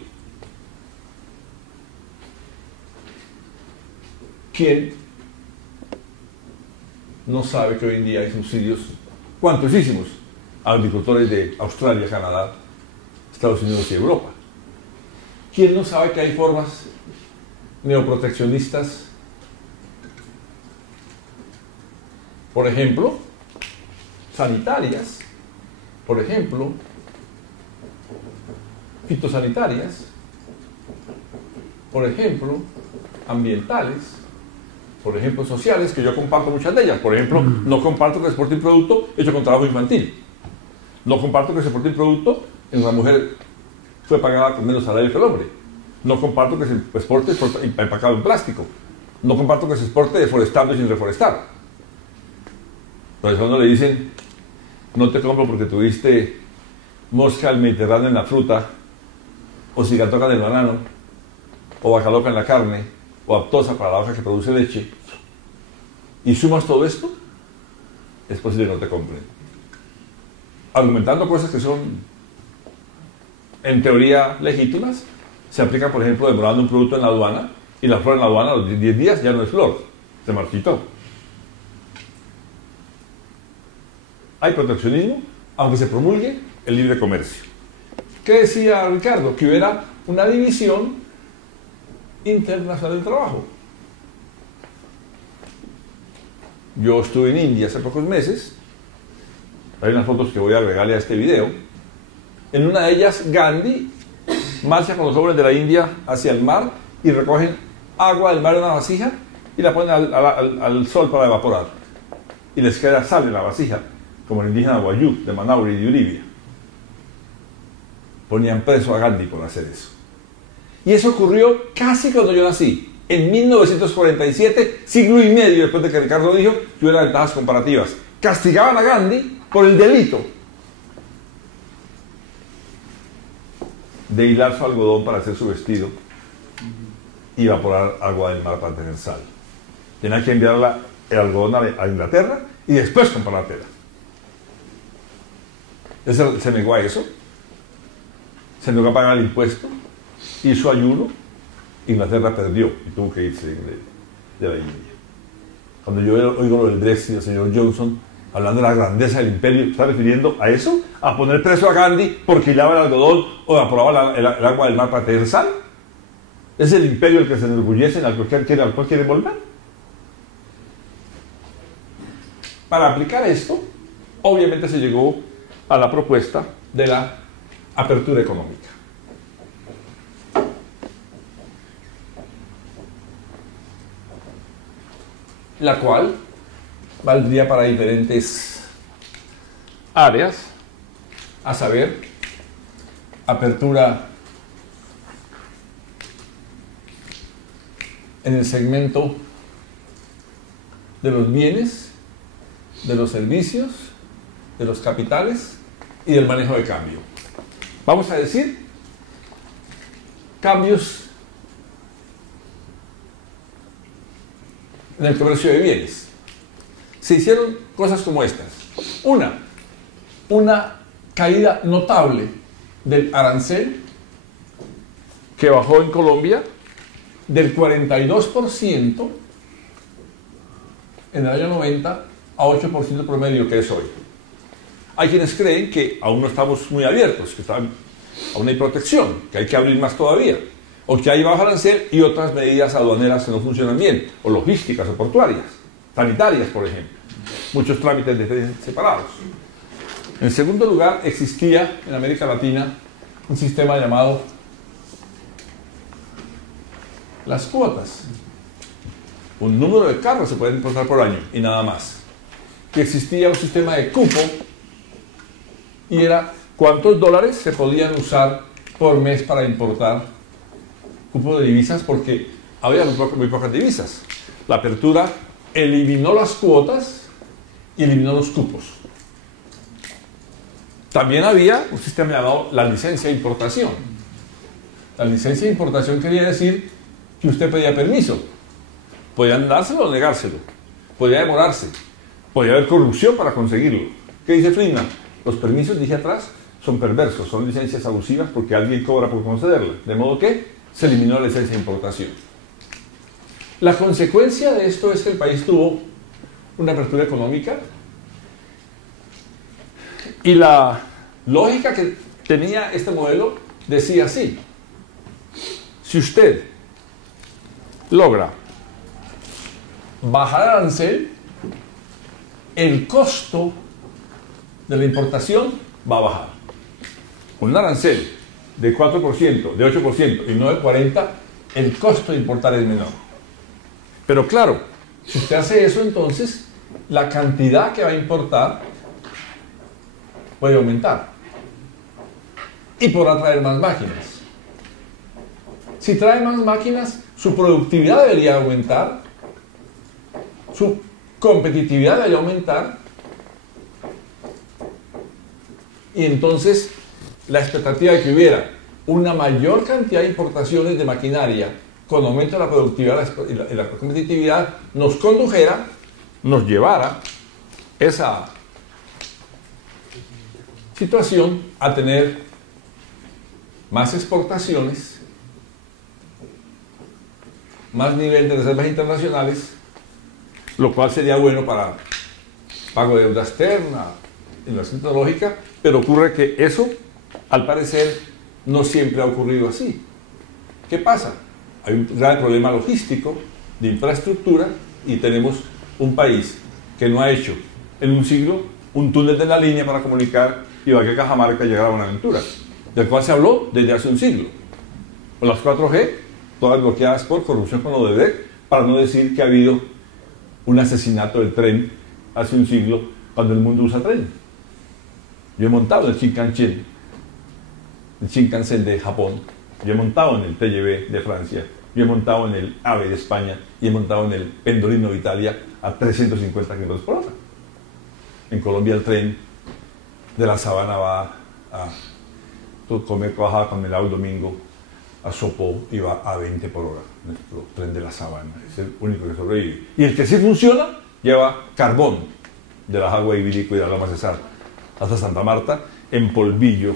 ¿Quién no sabe que hoy en día hay subsidios cuantiosísimos a agricultores de Australia, Canadá, Estados Unidos y Europa? ¿Quién no sabe que hay formas neoproteccionistas? Por ejemplo, sanitarias, por ejemplo, fitosanitarias, por ejemplo, ambientales, por ejemplo, sociales, que yo comparto muchas de ellas. Por ejemplo, no comparto que se exporte un producto hecho con trabajo infantil. No comparto que se exporte un producto en una mujer fue pagada con menos salario que el hombre. No comparto que se exporte empacado en plástico. No comparto que se exporte deforestando sin reforestar. Entonces a uno le dicen, no te compro porque tuviste mosca al Mediterráneo en la fruta, o cigatoca en el banano, o bacaloca en la carne, o aptosa para la vaca que produce leche, y sumas todo esto, es posible que no te compren. Argumentando cosas que son en teoría legítimas, se aplica, por ejemplo, demorando un producto en la aduana, y la flor en la aduana a los 10 días ya no es flor, se marchitó. Hay proteccionismo, aunque se promulgue el libre comercio. ¿Qué decía Ricardo? Que hubiera una división internacional del trabajo. Yo estuve en India hace pocos meses, hay unas fotos que voy a agregarle a este video. En una de ellas, Gandhi marcha con los hombres de la India hacia el mar y recogen agua del mar en una vasija y la ponen al sol para evaporar. Y les queda sal en la vasija, como el indígena Wayuu de Manauri y de Uribia. Ponían preso a Gandhi por hacer eso. Y eso ocurrió casi cuando yo nací, en 1947, siglo y medio después de que Ricardo dijo que hubiera ventajas comparativas. Castigaban a Gandhi por el delito de hilar su algodón para hacer su vestido y evaporar agua del mar para tener sal. Tenía que enviar el algodón a Inglaterra y después comprar la tela. Él se negó a eso, se negó a pagar el impuesto, hizo ayuno, Inglaterra perdió y tuvo que irse de la India. Cuando yo oigo lo del Brexit del señor Johnson hablando de la grandeza del imperio, ¿está refiriendo a eso? ¿A poner preso a Gandhi porque hilaba el algodón o evaporaba el agua del mar para tener sal? ¿Es el imperio el que se enorgullece al cual quiere volver? Para aplicar esto, obviamente se llegó a la propuesta de la apertura económica. La cual valdría para diferentes áreas, a saber, apertura en el segmento de los bienes, de los servicios, de los capitales y del manejo de cambio. Vamos a decir, cambios en el comercio de bienes. Se hicieron cosas como estas. Una caída notable del arancel que bajó en Colombia del 42% en el año 90 a 8% promedio que es hoy. Hay quienes creen que aún no estamos muy abiertos, que aún hay protección, que hay que abrir más todavía, o que hay bajo arancel y otras medidas aduaneras que no funcionan bien, o logísticas o portuarias, sanitarias, por ejemplo. Muchos trámites separados. En segundo lugar, existía en América Latina un sistema llamado las cuotas. Un número de carros se pueden importar por año y nada más. Y existía un sistema de cupo y era cuántos dólares se podían usar por mes para importar cupo de divisas, porque había muy pocas divisas. La apertura eliminó las cuotas y eliminó los cupos. También había un sistema llamado la licencia de importación. La licencia de importación quería decir que usted pedía permiso. Podían dárselo o negárselo. Podía demorarse. Podía haber corrupción para conseguirlo. ¿Qué dice Friedman? Los permisos, dije atrás, son perversos, son licencias abusivas porque alguien cobra por concederla. De modo que se eliminó la licencia de importación. La consecuencia de esto es que el país tuvo una apertura económica y la lógica que tenía este modelo decía así: si usted logra bajar el arancel, el costo de la importación va a bajar. Un arancel de 4%, de 8% y no de 40%, el costo de importar es menor. Pero claro, si usted hace eso, entonces la cantidad que va a importar puede aumentar y podrá traer más máquinas. Si trae más máquinas, su productividad debería aumentar, su competitividad debería aumentar, y entonces la expectativa de que hubiera una mayor cantidad de importaciones de maquinaria con aumento de la productividad y la competitividad nos condujera, nos llevara esa situación a tener más exportaciones, más nivel de reservas internacionales, lo cual sería bueno para pago de deuda externa, inversión tecnológica, pero ocurre que eso, al parecer, no siempre ha ocurrido así. ¿Qué pasa? Hay un grave problema logístico, de infraestructura, y tenemos un país que no ha hecho en un siglo un túnel de la línea para comunicar Ibagué, Cajamarca y llegar a Buenaventura, del cual se habló desde hace un siglo. Con las 4G, todas bloqueadas por corrupción con Odebrecht, para no decir que ha habido un asesinato del tren hace un siglo, cuando el mundo usa tren. Yo he montado en el Shinkansen de Japón, yo he montado en el TGV de Francia, yo he montado en el AVE de España y he montado en el Pendolino de Italia a 350 km por hora. En Colombia el tren de la Sabana va a comer bajada con el domingo a Sopó y va a 20 por hora. Nuestro tren de la Sabana es el único que sobrevive. Y el que sí funciona lleva carbón de la Jagua Ibirico y de la Loma Cesar hasta Santa Marta en polvillo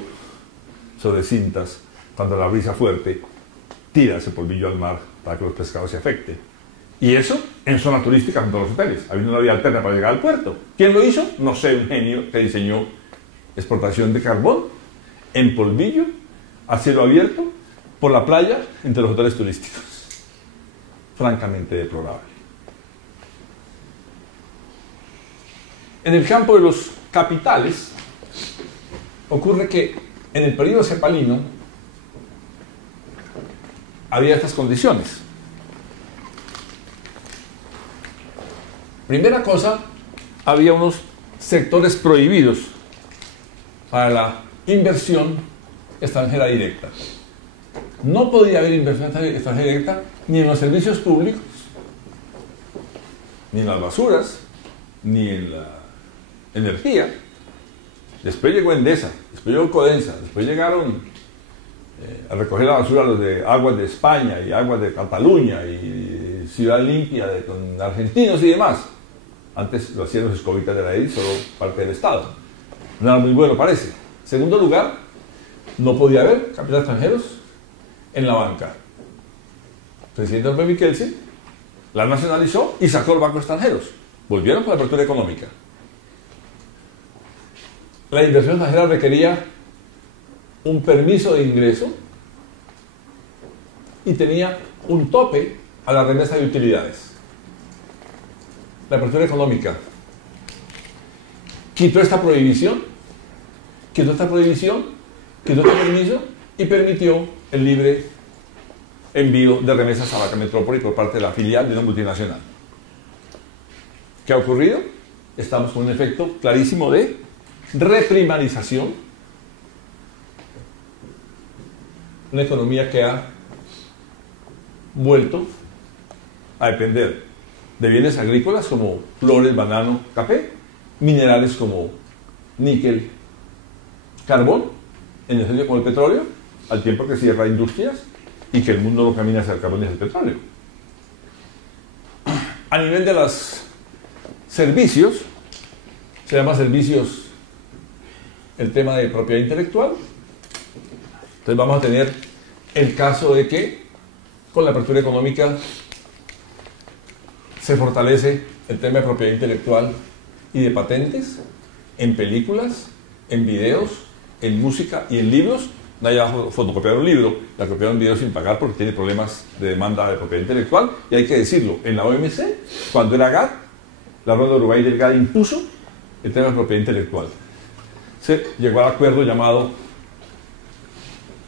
sobre cintas. Cuando la brisa fuerte tira ese polvillo al mar para que los pescados se afecten. Y eso en zona turística junto a los hoteles, habiendo una vía alterna para llegar al puerto. ¿Quién lo hizo? No sé, un genio que diseñó exportación de carbón en polvillo a cielo abierto por la playa entre los hoteles turísticos. Francamente deplorable. En el campo de los capitales ocurre que en el periodo cepalino había estas condiciones. Primera cosa, había unos sectores prohibidos para la inversión extranjera directa. No podía haber inversión extranjera directa ni en los servicios públicos, ni en las basuras, ni en la energía. Después llegó Endesa, después llegó Codensa, después llegaron a recoger la basura los de Aguas de España y Aguas de Cataluña y Ciudad Limpia con argentinos y demás. Antes lo hacían los escobitas de la EDI, solo parte del Estado. No era muy bueno, parece. Segundo lugar, no podía haber capitales extranjeros en la banca. El presidente Alberto Kelsen la nacionalizó y sacó los bancos extranjeros. Volvieron con la apertura económica. La inversión extranjera requería un permiso de ingreso y tenía un tope a la remesa de utilidades. La apertura económica quitó esta prohibición quitó esta prohibición, quitó este permiso y permitió el libre envío de remesas a la metrópoli por parte de la filial de una multinacional. ¿Qué ha ocurrido? Estamos con un efecto clarísimo de reprimarización, una economía que ha vuelto a depender de bienes agrícolas como flores, banano, café, minerales como níquel, carbón, en esencia como el petróleo, al tiempo que cierra industrias y que el mundo no camina hacia el carbón y hacia el petróleo. A nivel de los servicios, se llama servicios el tema de propiedad intelectual. Entonces vamos a tener el caso de que con la apertura económica se fortalece el tema de propiedad intelectual y de patentes en películas, en videos, en música y en libros. Nadie va a fotocopiar un libro, la copiar un video sin pagar porque tiene problemas de demanda de propiedad intelectual. Y hay que decirlo, en la OMC, cuando era GATT, la ronda de Uruguay del GATT impuso el tema de propiedad intelectual. Se llegó al acuerdo llamado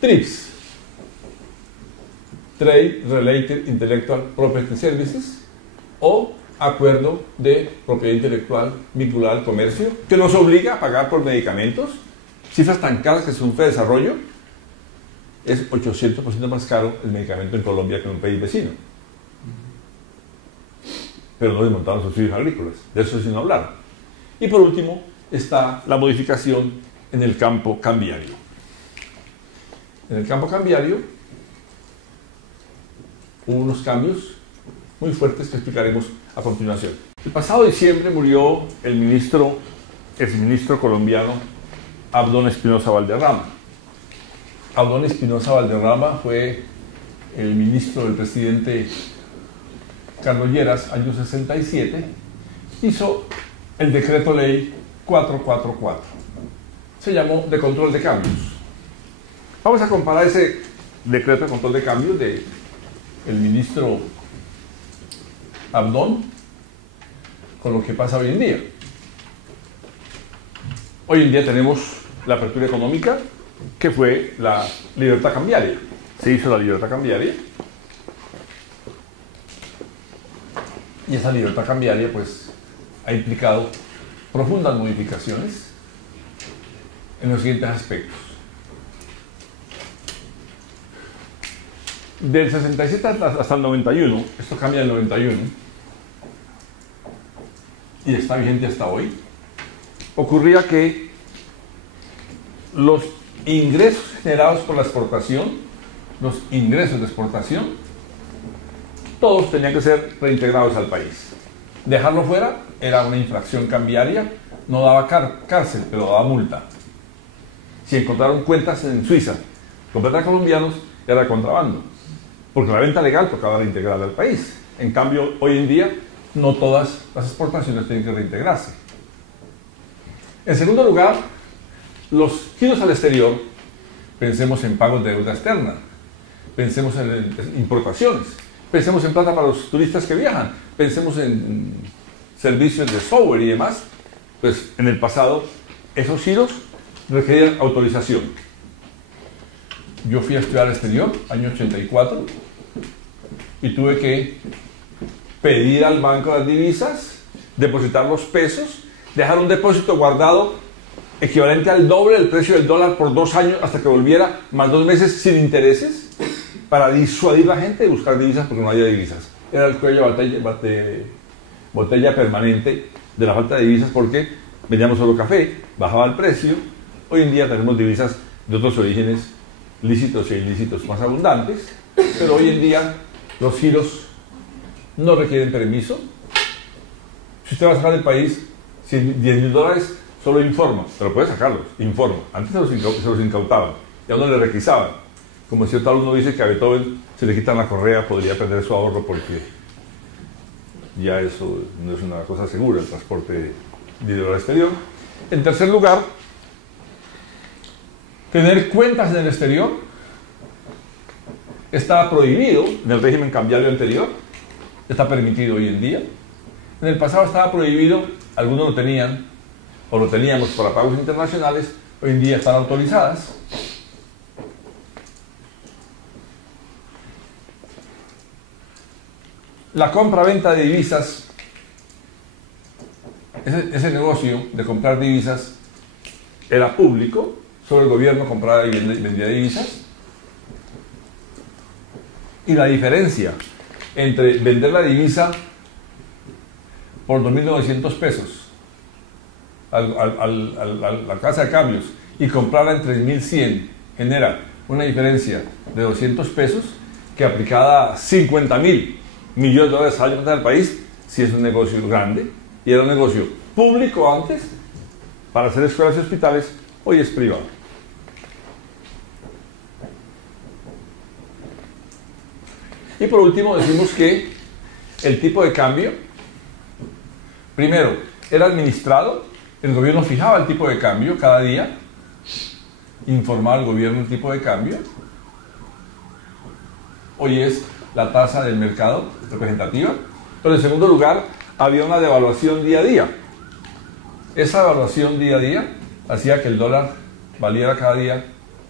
TRIPS, Trade Related Intellectual Property Services, o acuerdo de propiedad intelectual vinculada al comercio, que nos obliga a pagar por medicamentos, cifras tan caras que según Fede Desarrollo es 800% más caro el medicamento en Colombia que en un país vecino. Pero no desmontaron los subsidios agrícolas, de eso sin hablar. Y por último está la modificación en el campo cambiario. En el campo cambiario hubo unos cambios muy fuertes que explicaremos a continuación. El pasado diciembre murió el exministro colombiano Abdón Espinosa Valderrama. Abdón Espinosa Valderrama fue el ministro del presidente Carlos Lleras, año 67, hizo el decreto ley 444. Se llamó de control de cambios. Vamos a comparar ese decreto de control de cambios de el ministro Abdón con lo que pasa hoy en día. Hoy en día tenemos la apertura económica, que fue la libertad cambiaria. Se hizo la libertad cambiaria y esa libertad cambiaria pues ha implicado profundas modificaciones en los siguientes aspectos. Del 67 hasta el 91, esto cambia del 91 y está vigente hasta hoy, ocurría que los ingresos generados por la exportación, los ingresos de exportación, todos tenían que ser reintegrados al país. Dejarlo fuera era una infracción cambiaria, no daba cárcel, pero daba multa. Si encontraron cuentas en Suiza con plata colombianos, era contrabando, porque la venta legal tocaba reintegrarla al país. En cambio, hoy en día, no todas las exportaciones tienen que reintegrarse. En segundo lugar, los giros al exterior, pensemos en pagos de deuda externa, pensemos en importaciones, pensemos en plata para los turistas que viajan, pensemos en servicios de software y demás. Pues en el pasado esos giros requerían autorización. Yo fui a estudiar al exterior, año 84, y tuve que pedir al banco de las divisas, depositar los pesos, dejar un depósito guardado equivalente al doble del precio del dólar por 2 años hasta que volviera, más 2 meses sin intereses, para disuadir a la gente de buscar divisas porque no había divisas. Era el cuello de botella permanente de la falta de divisas porque vendíamos solo café, bajaba el precio. Hoy en día tenemos divisas de otros orígenes, lícitos e ilícitos más abundantes, pero hoy en día los giros no requieren permiso. Si usted va a sacar del país $10.000, solo informa, pero puede sacarlos, informa. Antes se los incautaban y a uno le requisaban. Como cierto alumno dice que a Beethoven se le quitan la correa, podría perder su ahorro porque ya eso no es una cosa segura, el transporte de dinero al exterior. En tercer lugar, tener cuentas en el exterior estaba prohibido en el régimen cambiario anterior, está permitido hoy en día. En el pasado estaba prohibido, algunos lo tenían, o lo teníamos para pagos internacionales, Hoy en día están autorizadas. La compra-venta de divisas, ese negocio de comprar divisas era público, solo el gobierno compraba y vendía divisas. Y la diferencia entre vender la divisa por 2.900 pesos a la casa de cambios y comprarla en 3.100 genera una diferencia de 200 pesos que aplicada a 50.000 millones de dólares al año del país, si es un negocio grande, y era un negocio público antes para hacer escuelas y hospitales, hoy es privado. Y por último decimos que el tipo de cambio, primero, era administrado, el gobierno fijaba el tipo de cambio cada día, informaba al gobierno el tipo de cambio. Hoy es la tasa del mercado representativa. Pero en segundo lugar, había una devaluación día a día. Esa devaluación día a día hacía que el dólar valiera cada día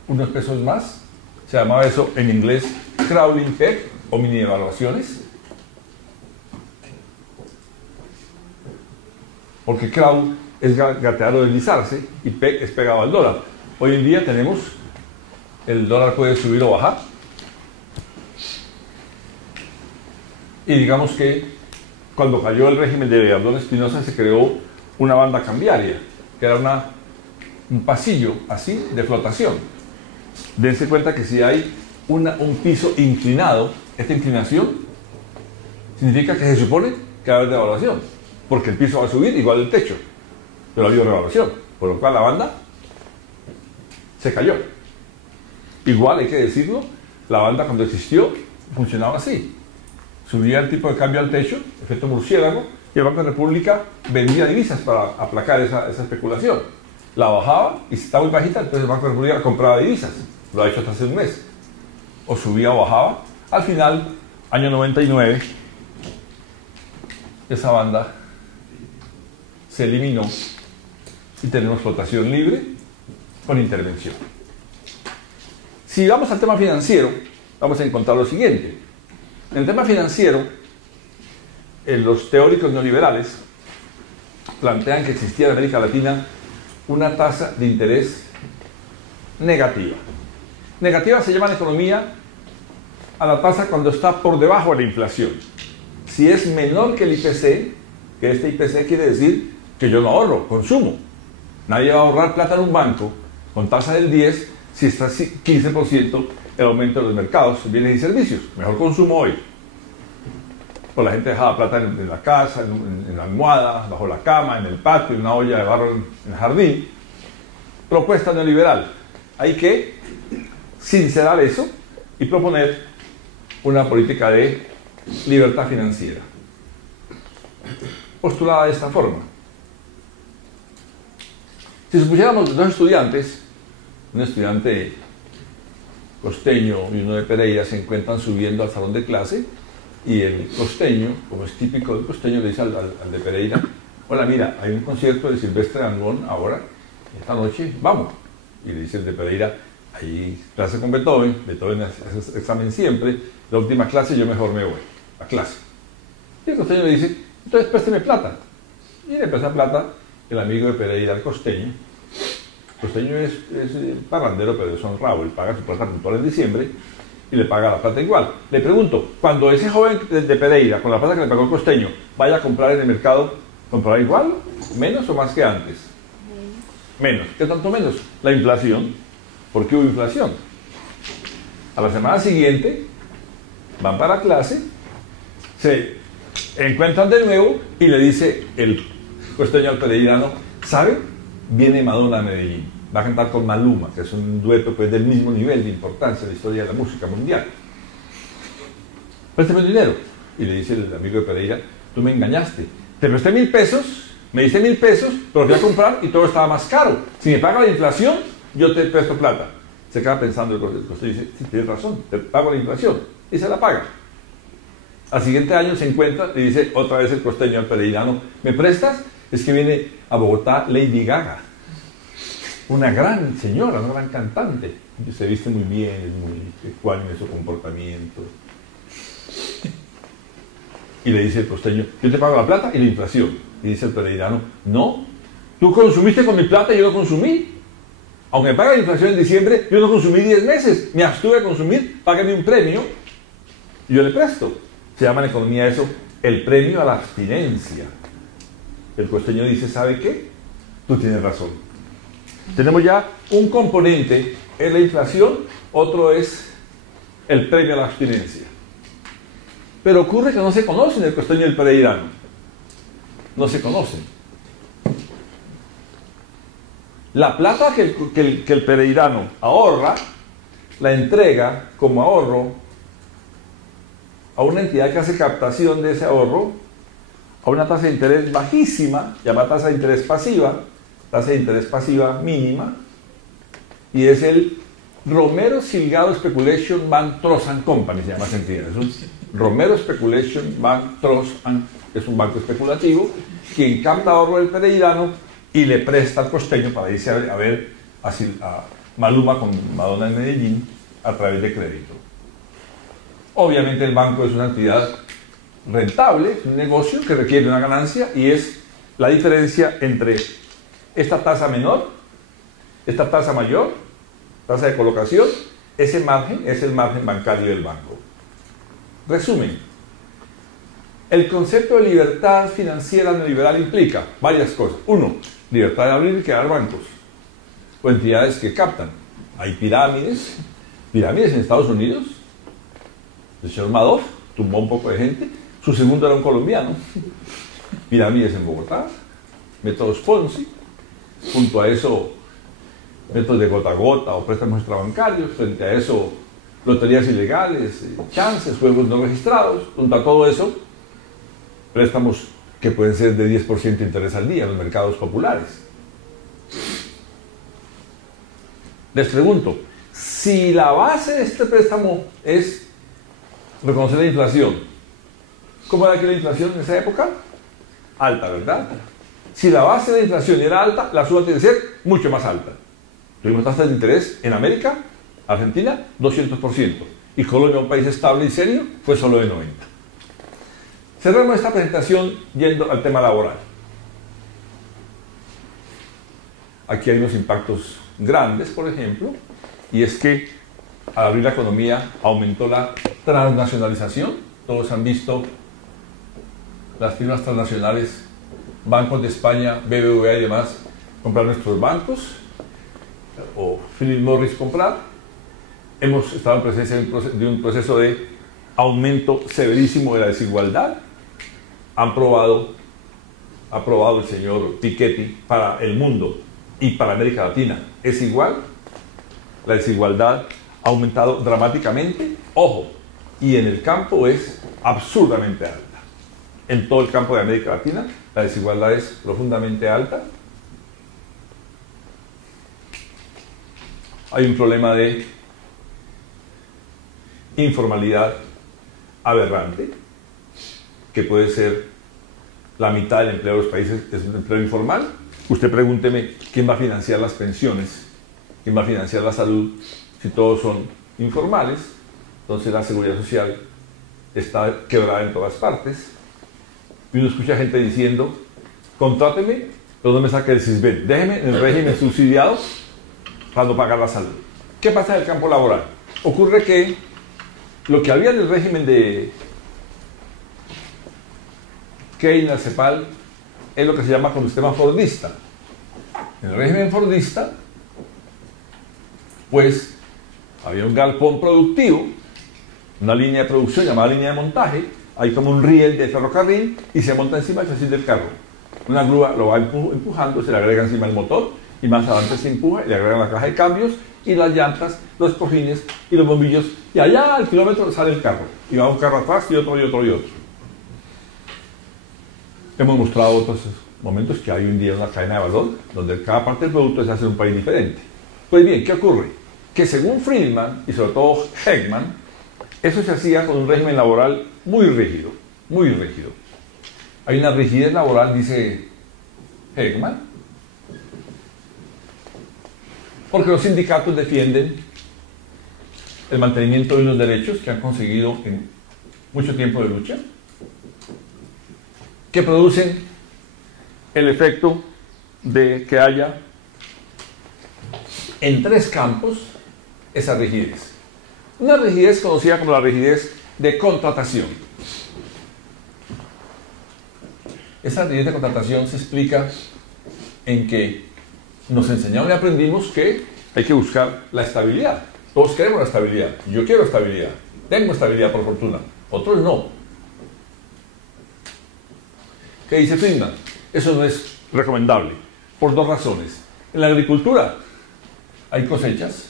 unos pesos más. Se llamaba eso en inglés crawling peg o mini devaluaciones. Porque crawl es gatear o deslizarse y peg es pegado al dólar. Hoy en día tenemos, el dólar puede subir o bajar. Y digamos que cuando cayó el régimen de Gallardón Espinosa se creó una banda cambiaria, que era un pasillo así de flotación. Dense cuenta que si hay un piso inclinado, esta inclinación significa que se supone que va a haber devaluación, porque el piso va a subir igual del techo, pero ha habido devaluación, por lo cual la banda se cayó. Igual hay que decirlo, la banda cuando existió funcionaba así. Subía el tipo de cambio al techo, efecto murciélago, y el Banco de la República vendía divisas para aplacar esa especulación. La bajaba y si estaba muy bajita, entonces el Banco de la República compraba divisas. Lo ha hecho hasta hace un mes. O subía o bajaba. Al final, año 99, esa banda se eliminó y tenemos flotación libre con intervención. Si vamos al tema financiero, vamos a encontrar lo siguiente. En el tema financiero, los teóricos neoliberales plantean que existía en América Latina una tasa de interés negativa. Negativa se llama en economía a la tasa cuando está por debajo de la inflación. Si es menor que el IPC, que este IPC quiere decir que yo no ahorro, consumo. Nadie va a ahorrar plata en un banco con tasa del 10 si está 15% el aumento de los mercados, bienes y servicios. Mejor consumo hoy. Pues la gente dejaba plata en la casa, en la almohada, bajo la cama, en el patio, en una olla de barro en el jardín. Propuesta neoliberal. Hay que sincerar eso y proponer una política de libertad financiera. Postulada de esta forma. Si supusiéramos dos estudiantes, un estudiante costeño y uno de Pereira se encuentran subiendo al salón de clase y el costeño, como es típico del costeño, le dice al de Pereira: hola, mira, hay un concierto de Silvestre Dangond ahora, esta noche, vamos. Y le dice el de Pereira: hay clase con Beethoven, Beethoven hace examen siempre, la última clase yo mejor me voy a clase. Y el costeño le dice: entonces présteme plata. Y le presta plata el amigo de Pereira al costeño. El costeño es parrandero, pero es honrado, él paga su plata puntual en diciembre y le paga la plata igual. Le pregunto, cuando ese joven de Pereira, con la plata que le pagó el costeño, vaya a comprar en el mercado, ¿comprará igual, menos o más que antes? Menos. ¿Qué tanto menos? La inflación. ¿Por qué hubo inflación? A la semana siguiente van para clase, se encuentran de nuevo y le dice el costeño al pereirano: ¿sabe? Viene Madonna a Medellín, va a cantar con Maluma, que es un dueto pues, del mismo nivel de importancia en la historia de la música mundial. Présteme el dinero. Y le dice el amigo de Pereira: tú me engañaste, te presté 1.000 pesos, me diste 1.000 pesos, pero fui a comprar y todo estaba más caro. Si me paga la inflación, yo te presto plata. Se queda pensando el costeño y dice: sí, tienes razón, te pago la inflación. Y se la paga. Al siguiente año se encuentra y dice otra vez el costeño al pereirano: ¿me prestas? Es que viene a Bogotá Lady Gaga. una gran señora, una gran cantante. Se viste muy bien, es muy ecuánime en su comportamiento. Y le dice el costeño, yo te pago la plata y la inflación. Y dice el pereirano, no, tú consumiste con mi plata y yo no consumí. Aunque me pague la inflación en diciembre, yo no consumí 10 meses. Me abstuve de consumir, págame un premio y yo le presto. Se llama en economía eso el premio a la abstinencia. El costeño dice, ¿sabe qué? Tú tienes razón. Tenemos ya un componente, es la inflación, otro es el premio a la abstinencia. Pero ocurre que no se conocen el costeño y el pereirano. No se conocen. La plata que el pereirano ahorra, la entrega como ahorro a una entidad que hace captación de ese ahorro a una tasa de interés bajísima, llamada tasa de interés pasiva mínima, y es el Romero Silgado Speculation Bank Trust and Company, se llama esa entidad. Es un Romero Speculation Bank Trust and, es un banco especulativo quien capta ahorro del pereirano y le presta al costeño para irse a ver a Maluma con Madonna en Medellín a través de crédito. Obviamente el banco es una entidad rentable, es un negocio que requiere una ganancia y es la diferencia entre esta tasa menor, esta tasa mayor, tasa de colocación, ese margen es el margen bancario del banco. Resumen, el concepto de libertad financiera neoliberal implica varias cosas. Uno, libertad de abrir y crear bancos o entidades que captan. Hay pirámides en Estados Unidos. El señor Madoff tumbó un poco de gente. Su segundo era un colombiano. Pirámides en Bogotá, métodos Ponzi, junto a eso métodos de gota a gota o préstamos extrabancarios, frente a eso loterías ilegales, chances, juegos no registrados, junto a todo eso préstamos que pueden ser de 10% de interés al día en los mercados populares. Les pregunto, si la base de este préstamo es reconocer la inflación, ¿cómo era aquí la inflación en esa época? Alta, ¿verdad? Si la base de la inflación era alta, la suba tiene que ser mucho más alta. Tuvimos tasas de interés en América, Argentina, 200%. Y Colombia, un país estable y serio, fue solo de 90%. Cerramos esta presentación yendo al tema laboral. Aquí hay unos impactos grandes, por ejemplo, y es que al abrir la economía aumentó la transnacionalización. Todos han visto las firmas transnacionales, bancos de España, BBVA y demás, comprar nuestros bancos, o Philip Morris comprar. Hemos estado en presencia de un proceso de aumento severísimo de la desigualdad. Ha aprobado el señor Piketty para el mundo y para América Latina. Es igual, la desigualdad ha aumentado dramáticamente, ojo, y en el campo es absurdamente alta. En todo el campo de América Latina la desigualdad es profundamente alta. Hay un problema de informalidad aberrante, que puede ser la mitad del empleo de los países es un empleo informal. Usted pregúnteme quién va a financiar las pensiones, quién va a financiar la salud, si todos son informales. Entonces la seguridad social está quebrada en todas partes. Y uno escucha gente diciendo, contráteme, pero no me saque el Sisbén, déjeme en el régimen subsidiado para no pagar la salud. ¿Qué pasa en el campo laboral? Ocurre que lo que había en el régimen de Keynes, CEPAL, es lo que se llama con el sistema fordista. En el régimen fordista, pues, había un galpón productivo, una línea de producción llamada línea de montaje, hay como un riel de ferrocarril y se monta encima del chasis del carro. Una grúa lo va empujando, se le agrega encima el motor y más adelante se empuja y le agregan la caja de cambios y las llantas, los cojines y los bombillos, y allá al kilómetro sale el carro y va un carro atrás y otro y otro y otro. Hemos mostrado otros momentos que hay un día una cadena de valor donde cada parte del producto se hace en un país diferente. Pues bien, ¿qué ocurre? Que según Friedman y sobre todo Heckman, eso se hacía con un régimen laboral muy rígido, muy rígido. Hay una rigidez laboral, dice Heckman, Porque los sindicatos defienden el mantenimiento de unos derechos que han conseguido en mucho tiempo de lucha, que producen el efecto de que haya en 3 campos esa rigidez. Una rigidez conocida como la rigidez de contratación. Esa rigidez de contratación se explica en que nos enseñaron y aprendimos que hay que buscar la estabilidad. Todos queremos la estabilidad. Yo quiero estabilidad. Tengo estabilidad por fortuna. Otros no. ¿Qué dice Friedman? Eso no es recomendable. Por 2 razones. En la agricultura hay cosechas.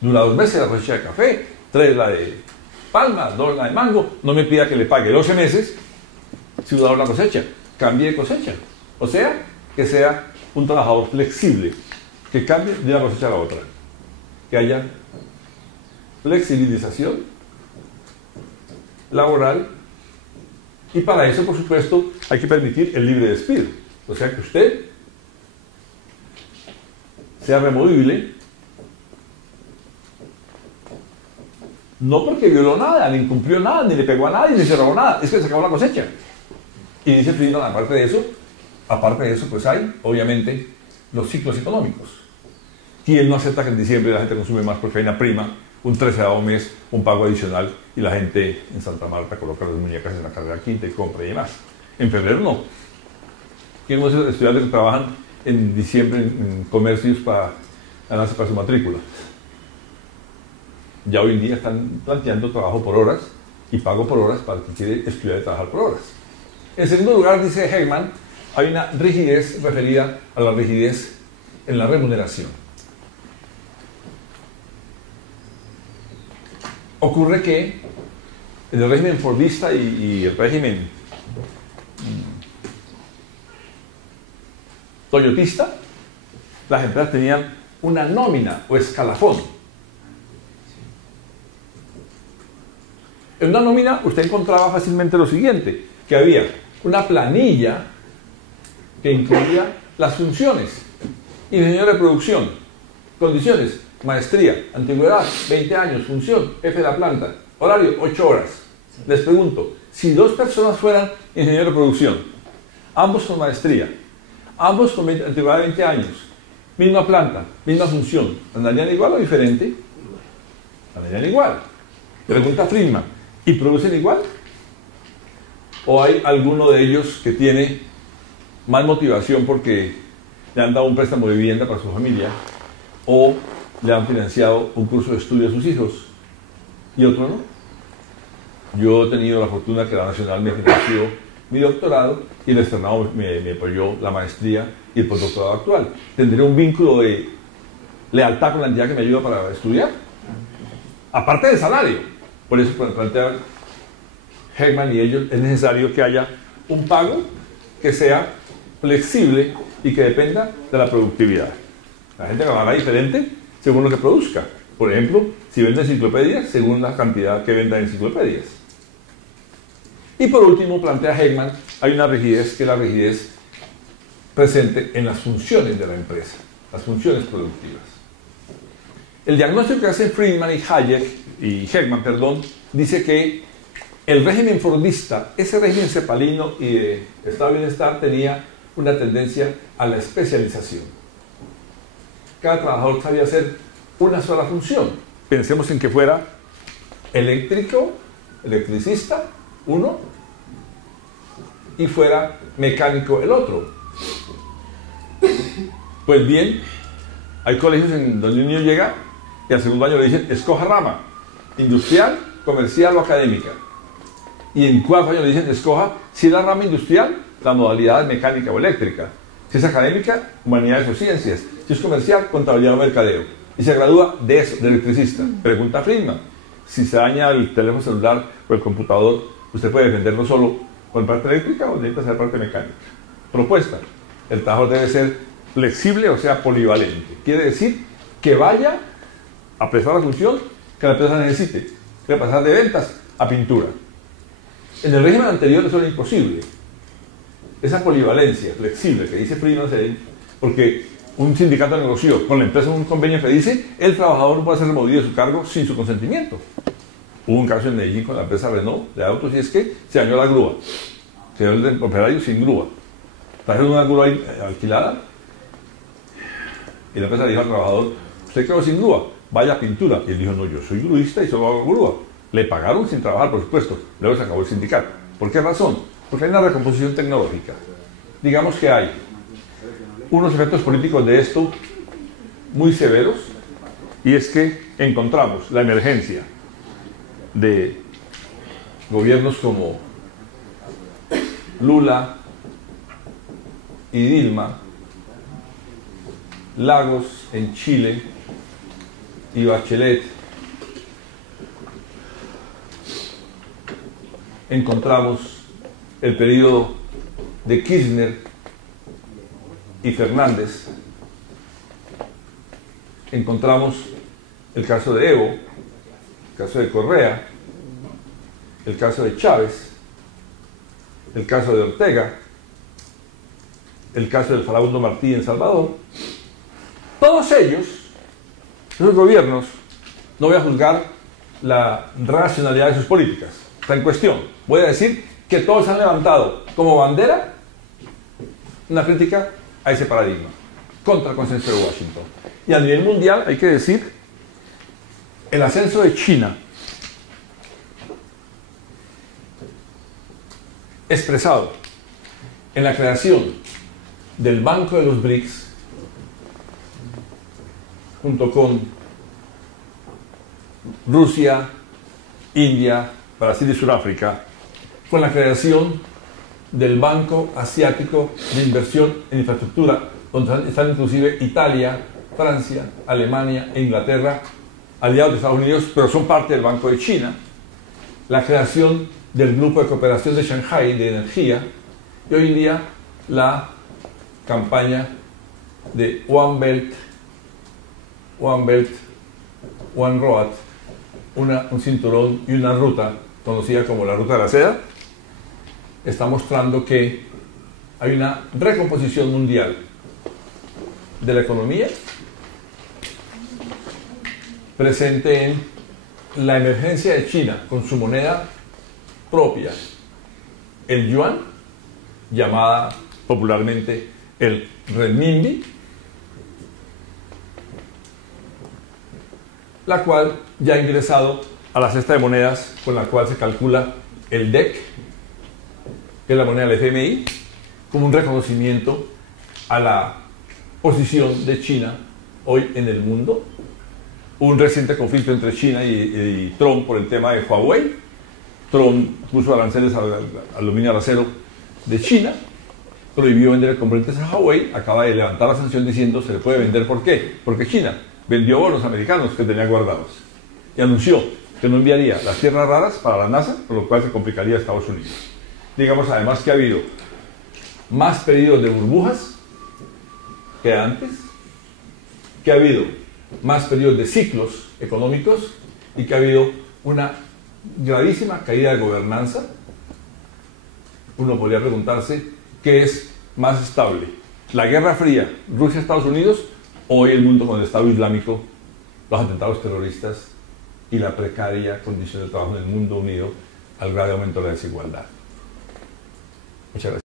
Dura 2 meses la cosecha de café, 3 la de palma, 2 la de mango. No me pida que le pague 12 meses si dura la cosecha. Cambie de cosecha. O sea, que sea un trabajador flexible, que cambie de una cosecha a la otra, que haya flexibilización laboral, y para eso, por supuesto, hay que permitir el libre despido, o sea, que usted sea removible, no porque violó nada, ni incumplió nada, ni le pegó a nadie, ni se robó nada, es que se acabó la cosecha. Y dice Friedman, aparte de eso, pues hay, obviamente, los ciclos económicos. ¿Quién no acepta que en diciembre la gente consume más porque hay una prima, un 13º mes, un pago adicional, y la gente en Santa Marta coloca las muñecas en la carrera quinta y compra y demás? En febrero no. ¿Quién no es estudiantes que trabajan en diciembre en comercios para ganarse para su matrícula? Ya hoy en día están planteando trabajo por horas y pago por horas para el que quiere estudiar y trabajar por horas. En segundo lugar, dice Hegman, hay una rigidez referida a la rigidez en la remuneración. Ocurre que en el régimen fordista y el régimen toyotista, las empresas tenían una nómina o escalafón. En una nómina usted encontraba fácilmente lo siguiente, que había una planilla que incluía las funciones: ingeniero de producción, condiciones, maestría, antigüedad, 20 años, función, jefe de la planta, horario, 8 horas. Les pregunto, si 2 personas fueran ingeniero de producción, ambos con maestría, ambos con antigüedad de 20 años, misma planta, misma función, ¿andarían igual o diferente? Andarían igual. Pregunta Friedman, ¿y producen igual? ¿O hay alguno de ellos que tiene más motivación porque le han dado un préstamo de vivienda para su familia o le han financiado un curso de estudio a sus hijos y otro no? Yo he tenido la fortuna que la Nacional me financió mi doctorado y el externado me apoyó la maestría y el postdoctorado actual. ¿Tendré un vínculo de lealtad con la entidad que me ayuda para estudiar? Aparte del salario. Por eso plantean Hegman y ellos, es necesario que haya un pago que sea flexible y que dependa de la productividad. La gente ganará diferente según lo que produzca. Por ejemplo, si vende enciclopedias, según la cantidad que venda de enciclopedias. Y por último, plantea Hegman, hay una rigidez que es la rigidez presente en las funciones de la empresa, las funciones productivas. El diagnóstico que hacen Friedman y Hegman, dice que el régimen fordista, ese régimen cepalino y de estado de bienestar, tenía una tendencia a la especialización. Cada trabajador sabía hacer una sola función. Pensemos en que fuera electricista, uno, y fuera mecánico, el otro. Pues bien, hay colegios en donde un niño llega y al segundo año le dicen, escoja rama, industrial, comercial o académica. Y en 4 años le dicen, escoja, si es la rama industrial, la modalidad mecánica o eléctrica. Si es académica, humanidades o ciencias. Si es comercial, contabilidad o mercadeo. Y se gradúa de eso, de electricista. Pregunta Friedman, si se daña el teléfono celular o el computador, ¿usted puede defenderlo solo con parte eléctrica o necesita hacer parte mecánica? Propuesta, el trabajador debe ser flexible, o sea, polivalente. Quiere decir que vaya a prestar la función que la empresa necesite. Puede pasar de ventas a pintura. En el régimen anterior eso era imposible. Esa polivalencia flexible que dice Friedman, porque un sindicato negoció con la empresa un convenio que dice el trabajador no puede ser removido de su cargo sin su consentimiento. Hubo un caso en Medellín con la empresa Renault de autos y es que se dañó la grúa. Se dio el operario sin grúa. Trajeron una grúa alquilada y la empresa le dijo al trabajador, usted quedó sin grúa, vaya a pintura. Y él dijo, no, yo soy gruista y solo hago grúa. Le pagaron sin trabajar, por supuesto. Luego se acabó el sindicato. ¿Por qué razón? Porque hay una recomposición tecnológica. Digamos que hay unos efectos políticos de esto muy severos, y es que encontramos la emergencia de gobiernos como Lula y Dilma, Lagos en Chile y Bachelet. Encontramos el periodo de Kirchner y Fernández. Encontramos el caso de Evo, el caso de Correa, el caso de Chávez, el caso de Ortega, el caso del Farabundo Martí en Salvador. Todos ellos, esos gobiernos, no voy a juzgar la racionalidad de sus políticas, está en cuestión. Voy a decir que todos han levantado como bandera una crítica a ese paradigma, contra el consenso de Washington. Y a nivel mundial hay que decir, el ascenso de China, expresado en la creación del Banco de los BRICS, junto con Rusia, India, Brasil y Sudáfrica, con la creación del Banco Asiático de Inversión en Infraestructura, donde están inclusive Italia, Francia, Alemania e Inglaterra, aliados de Estados Unidos, pero son parte del Banco de China, la creación del Grupo de Cooperación de Shanghái de Energía, y hoy en día la campaña de One Belt, One Road, un cinturón y una ruta conocida como la Ruta de la Seda, está mostrando que hay una recomposición mundial de la economía presente en la emergencia de China con su moneda propia, el yuan, llamada popularmente el renminbi, la cual ya ha ingresado a la cesta de monedas con la cual se calcula el DEC, que es la moneda del FMI, como un reconocimiento a la posición de China hoy en el mundo. Un reciente conflicto entre China y Trump por el tema de Huawei. Trump puso aranceles al aluminio al acero de China, prohibió vender componentes a Huawei, acaba de levantar la sanción diciendo se le puede vender. ¿Por qué? Porque China vendió bonos americanos que tenía guardados y anunció que no enviaría las tierras raras para la NASA, por lo cual se complicaría a Estados Unidos. Digamos además que ha habido más pedidos de burbujas que antes, que ha habido más pedidos de ciclos económicos y que ha habido una gravísima caída de gobernanza. Uno podría preguntarse qué es más estable, la Guerra Fría, Rusia, Estados Unidos, o hoy el mundo con el Estado Islámico, los atentados terroristas y la precaria condición de trabajo en el mundo unido al grave aumento de la desigualdad. Muchas gracias.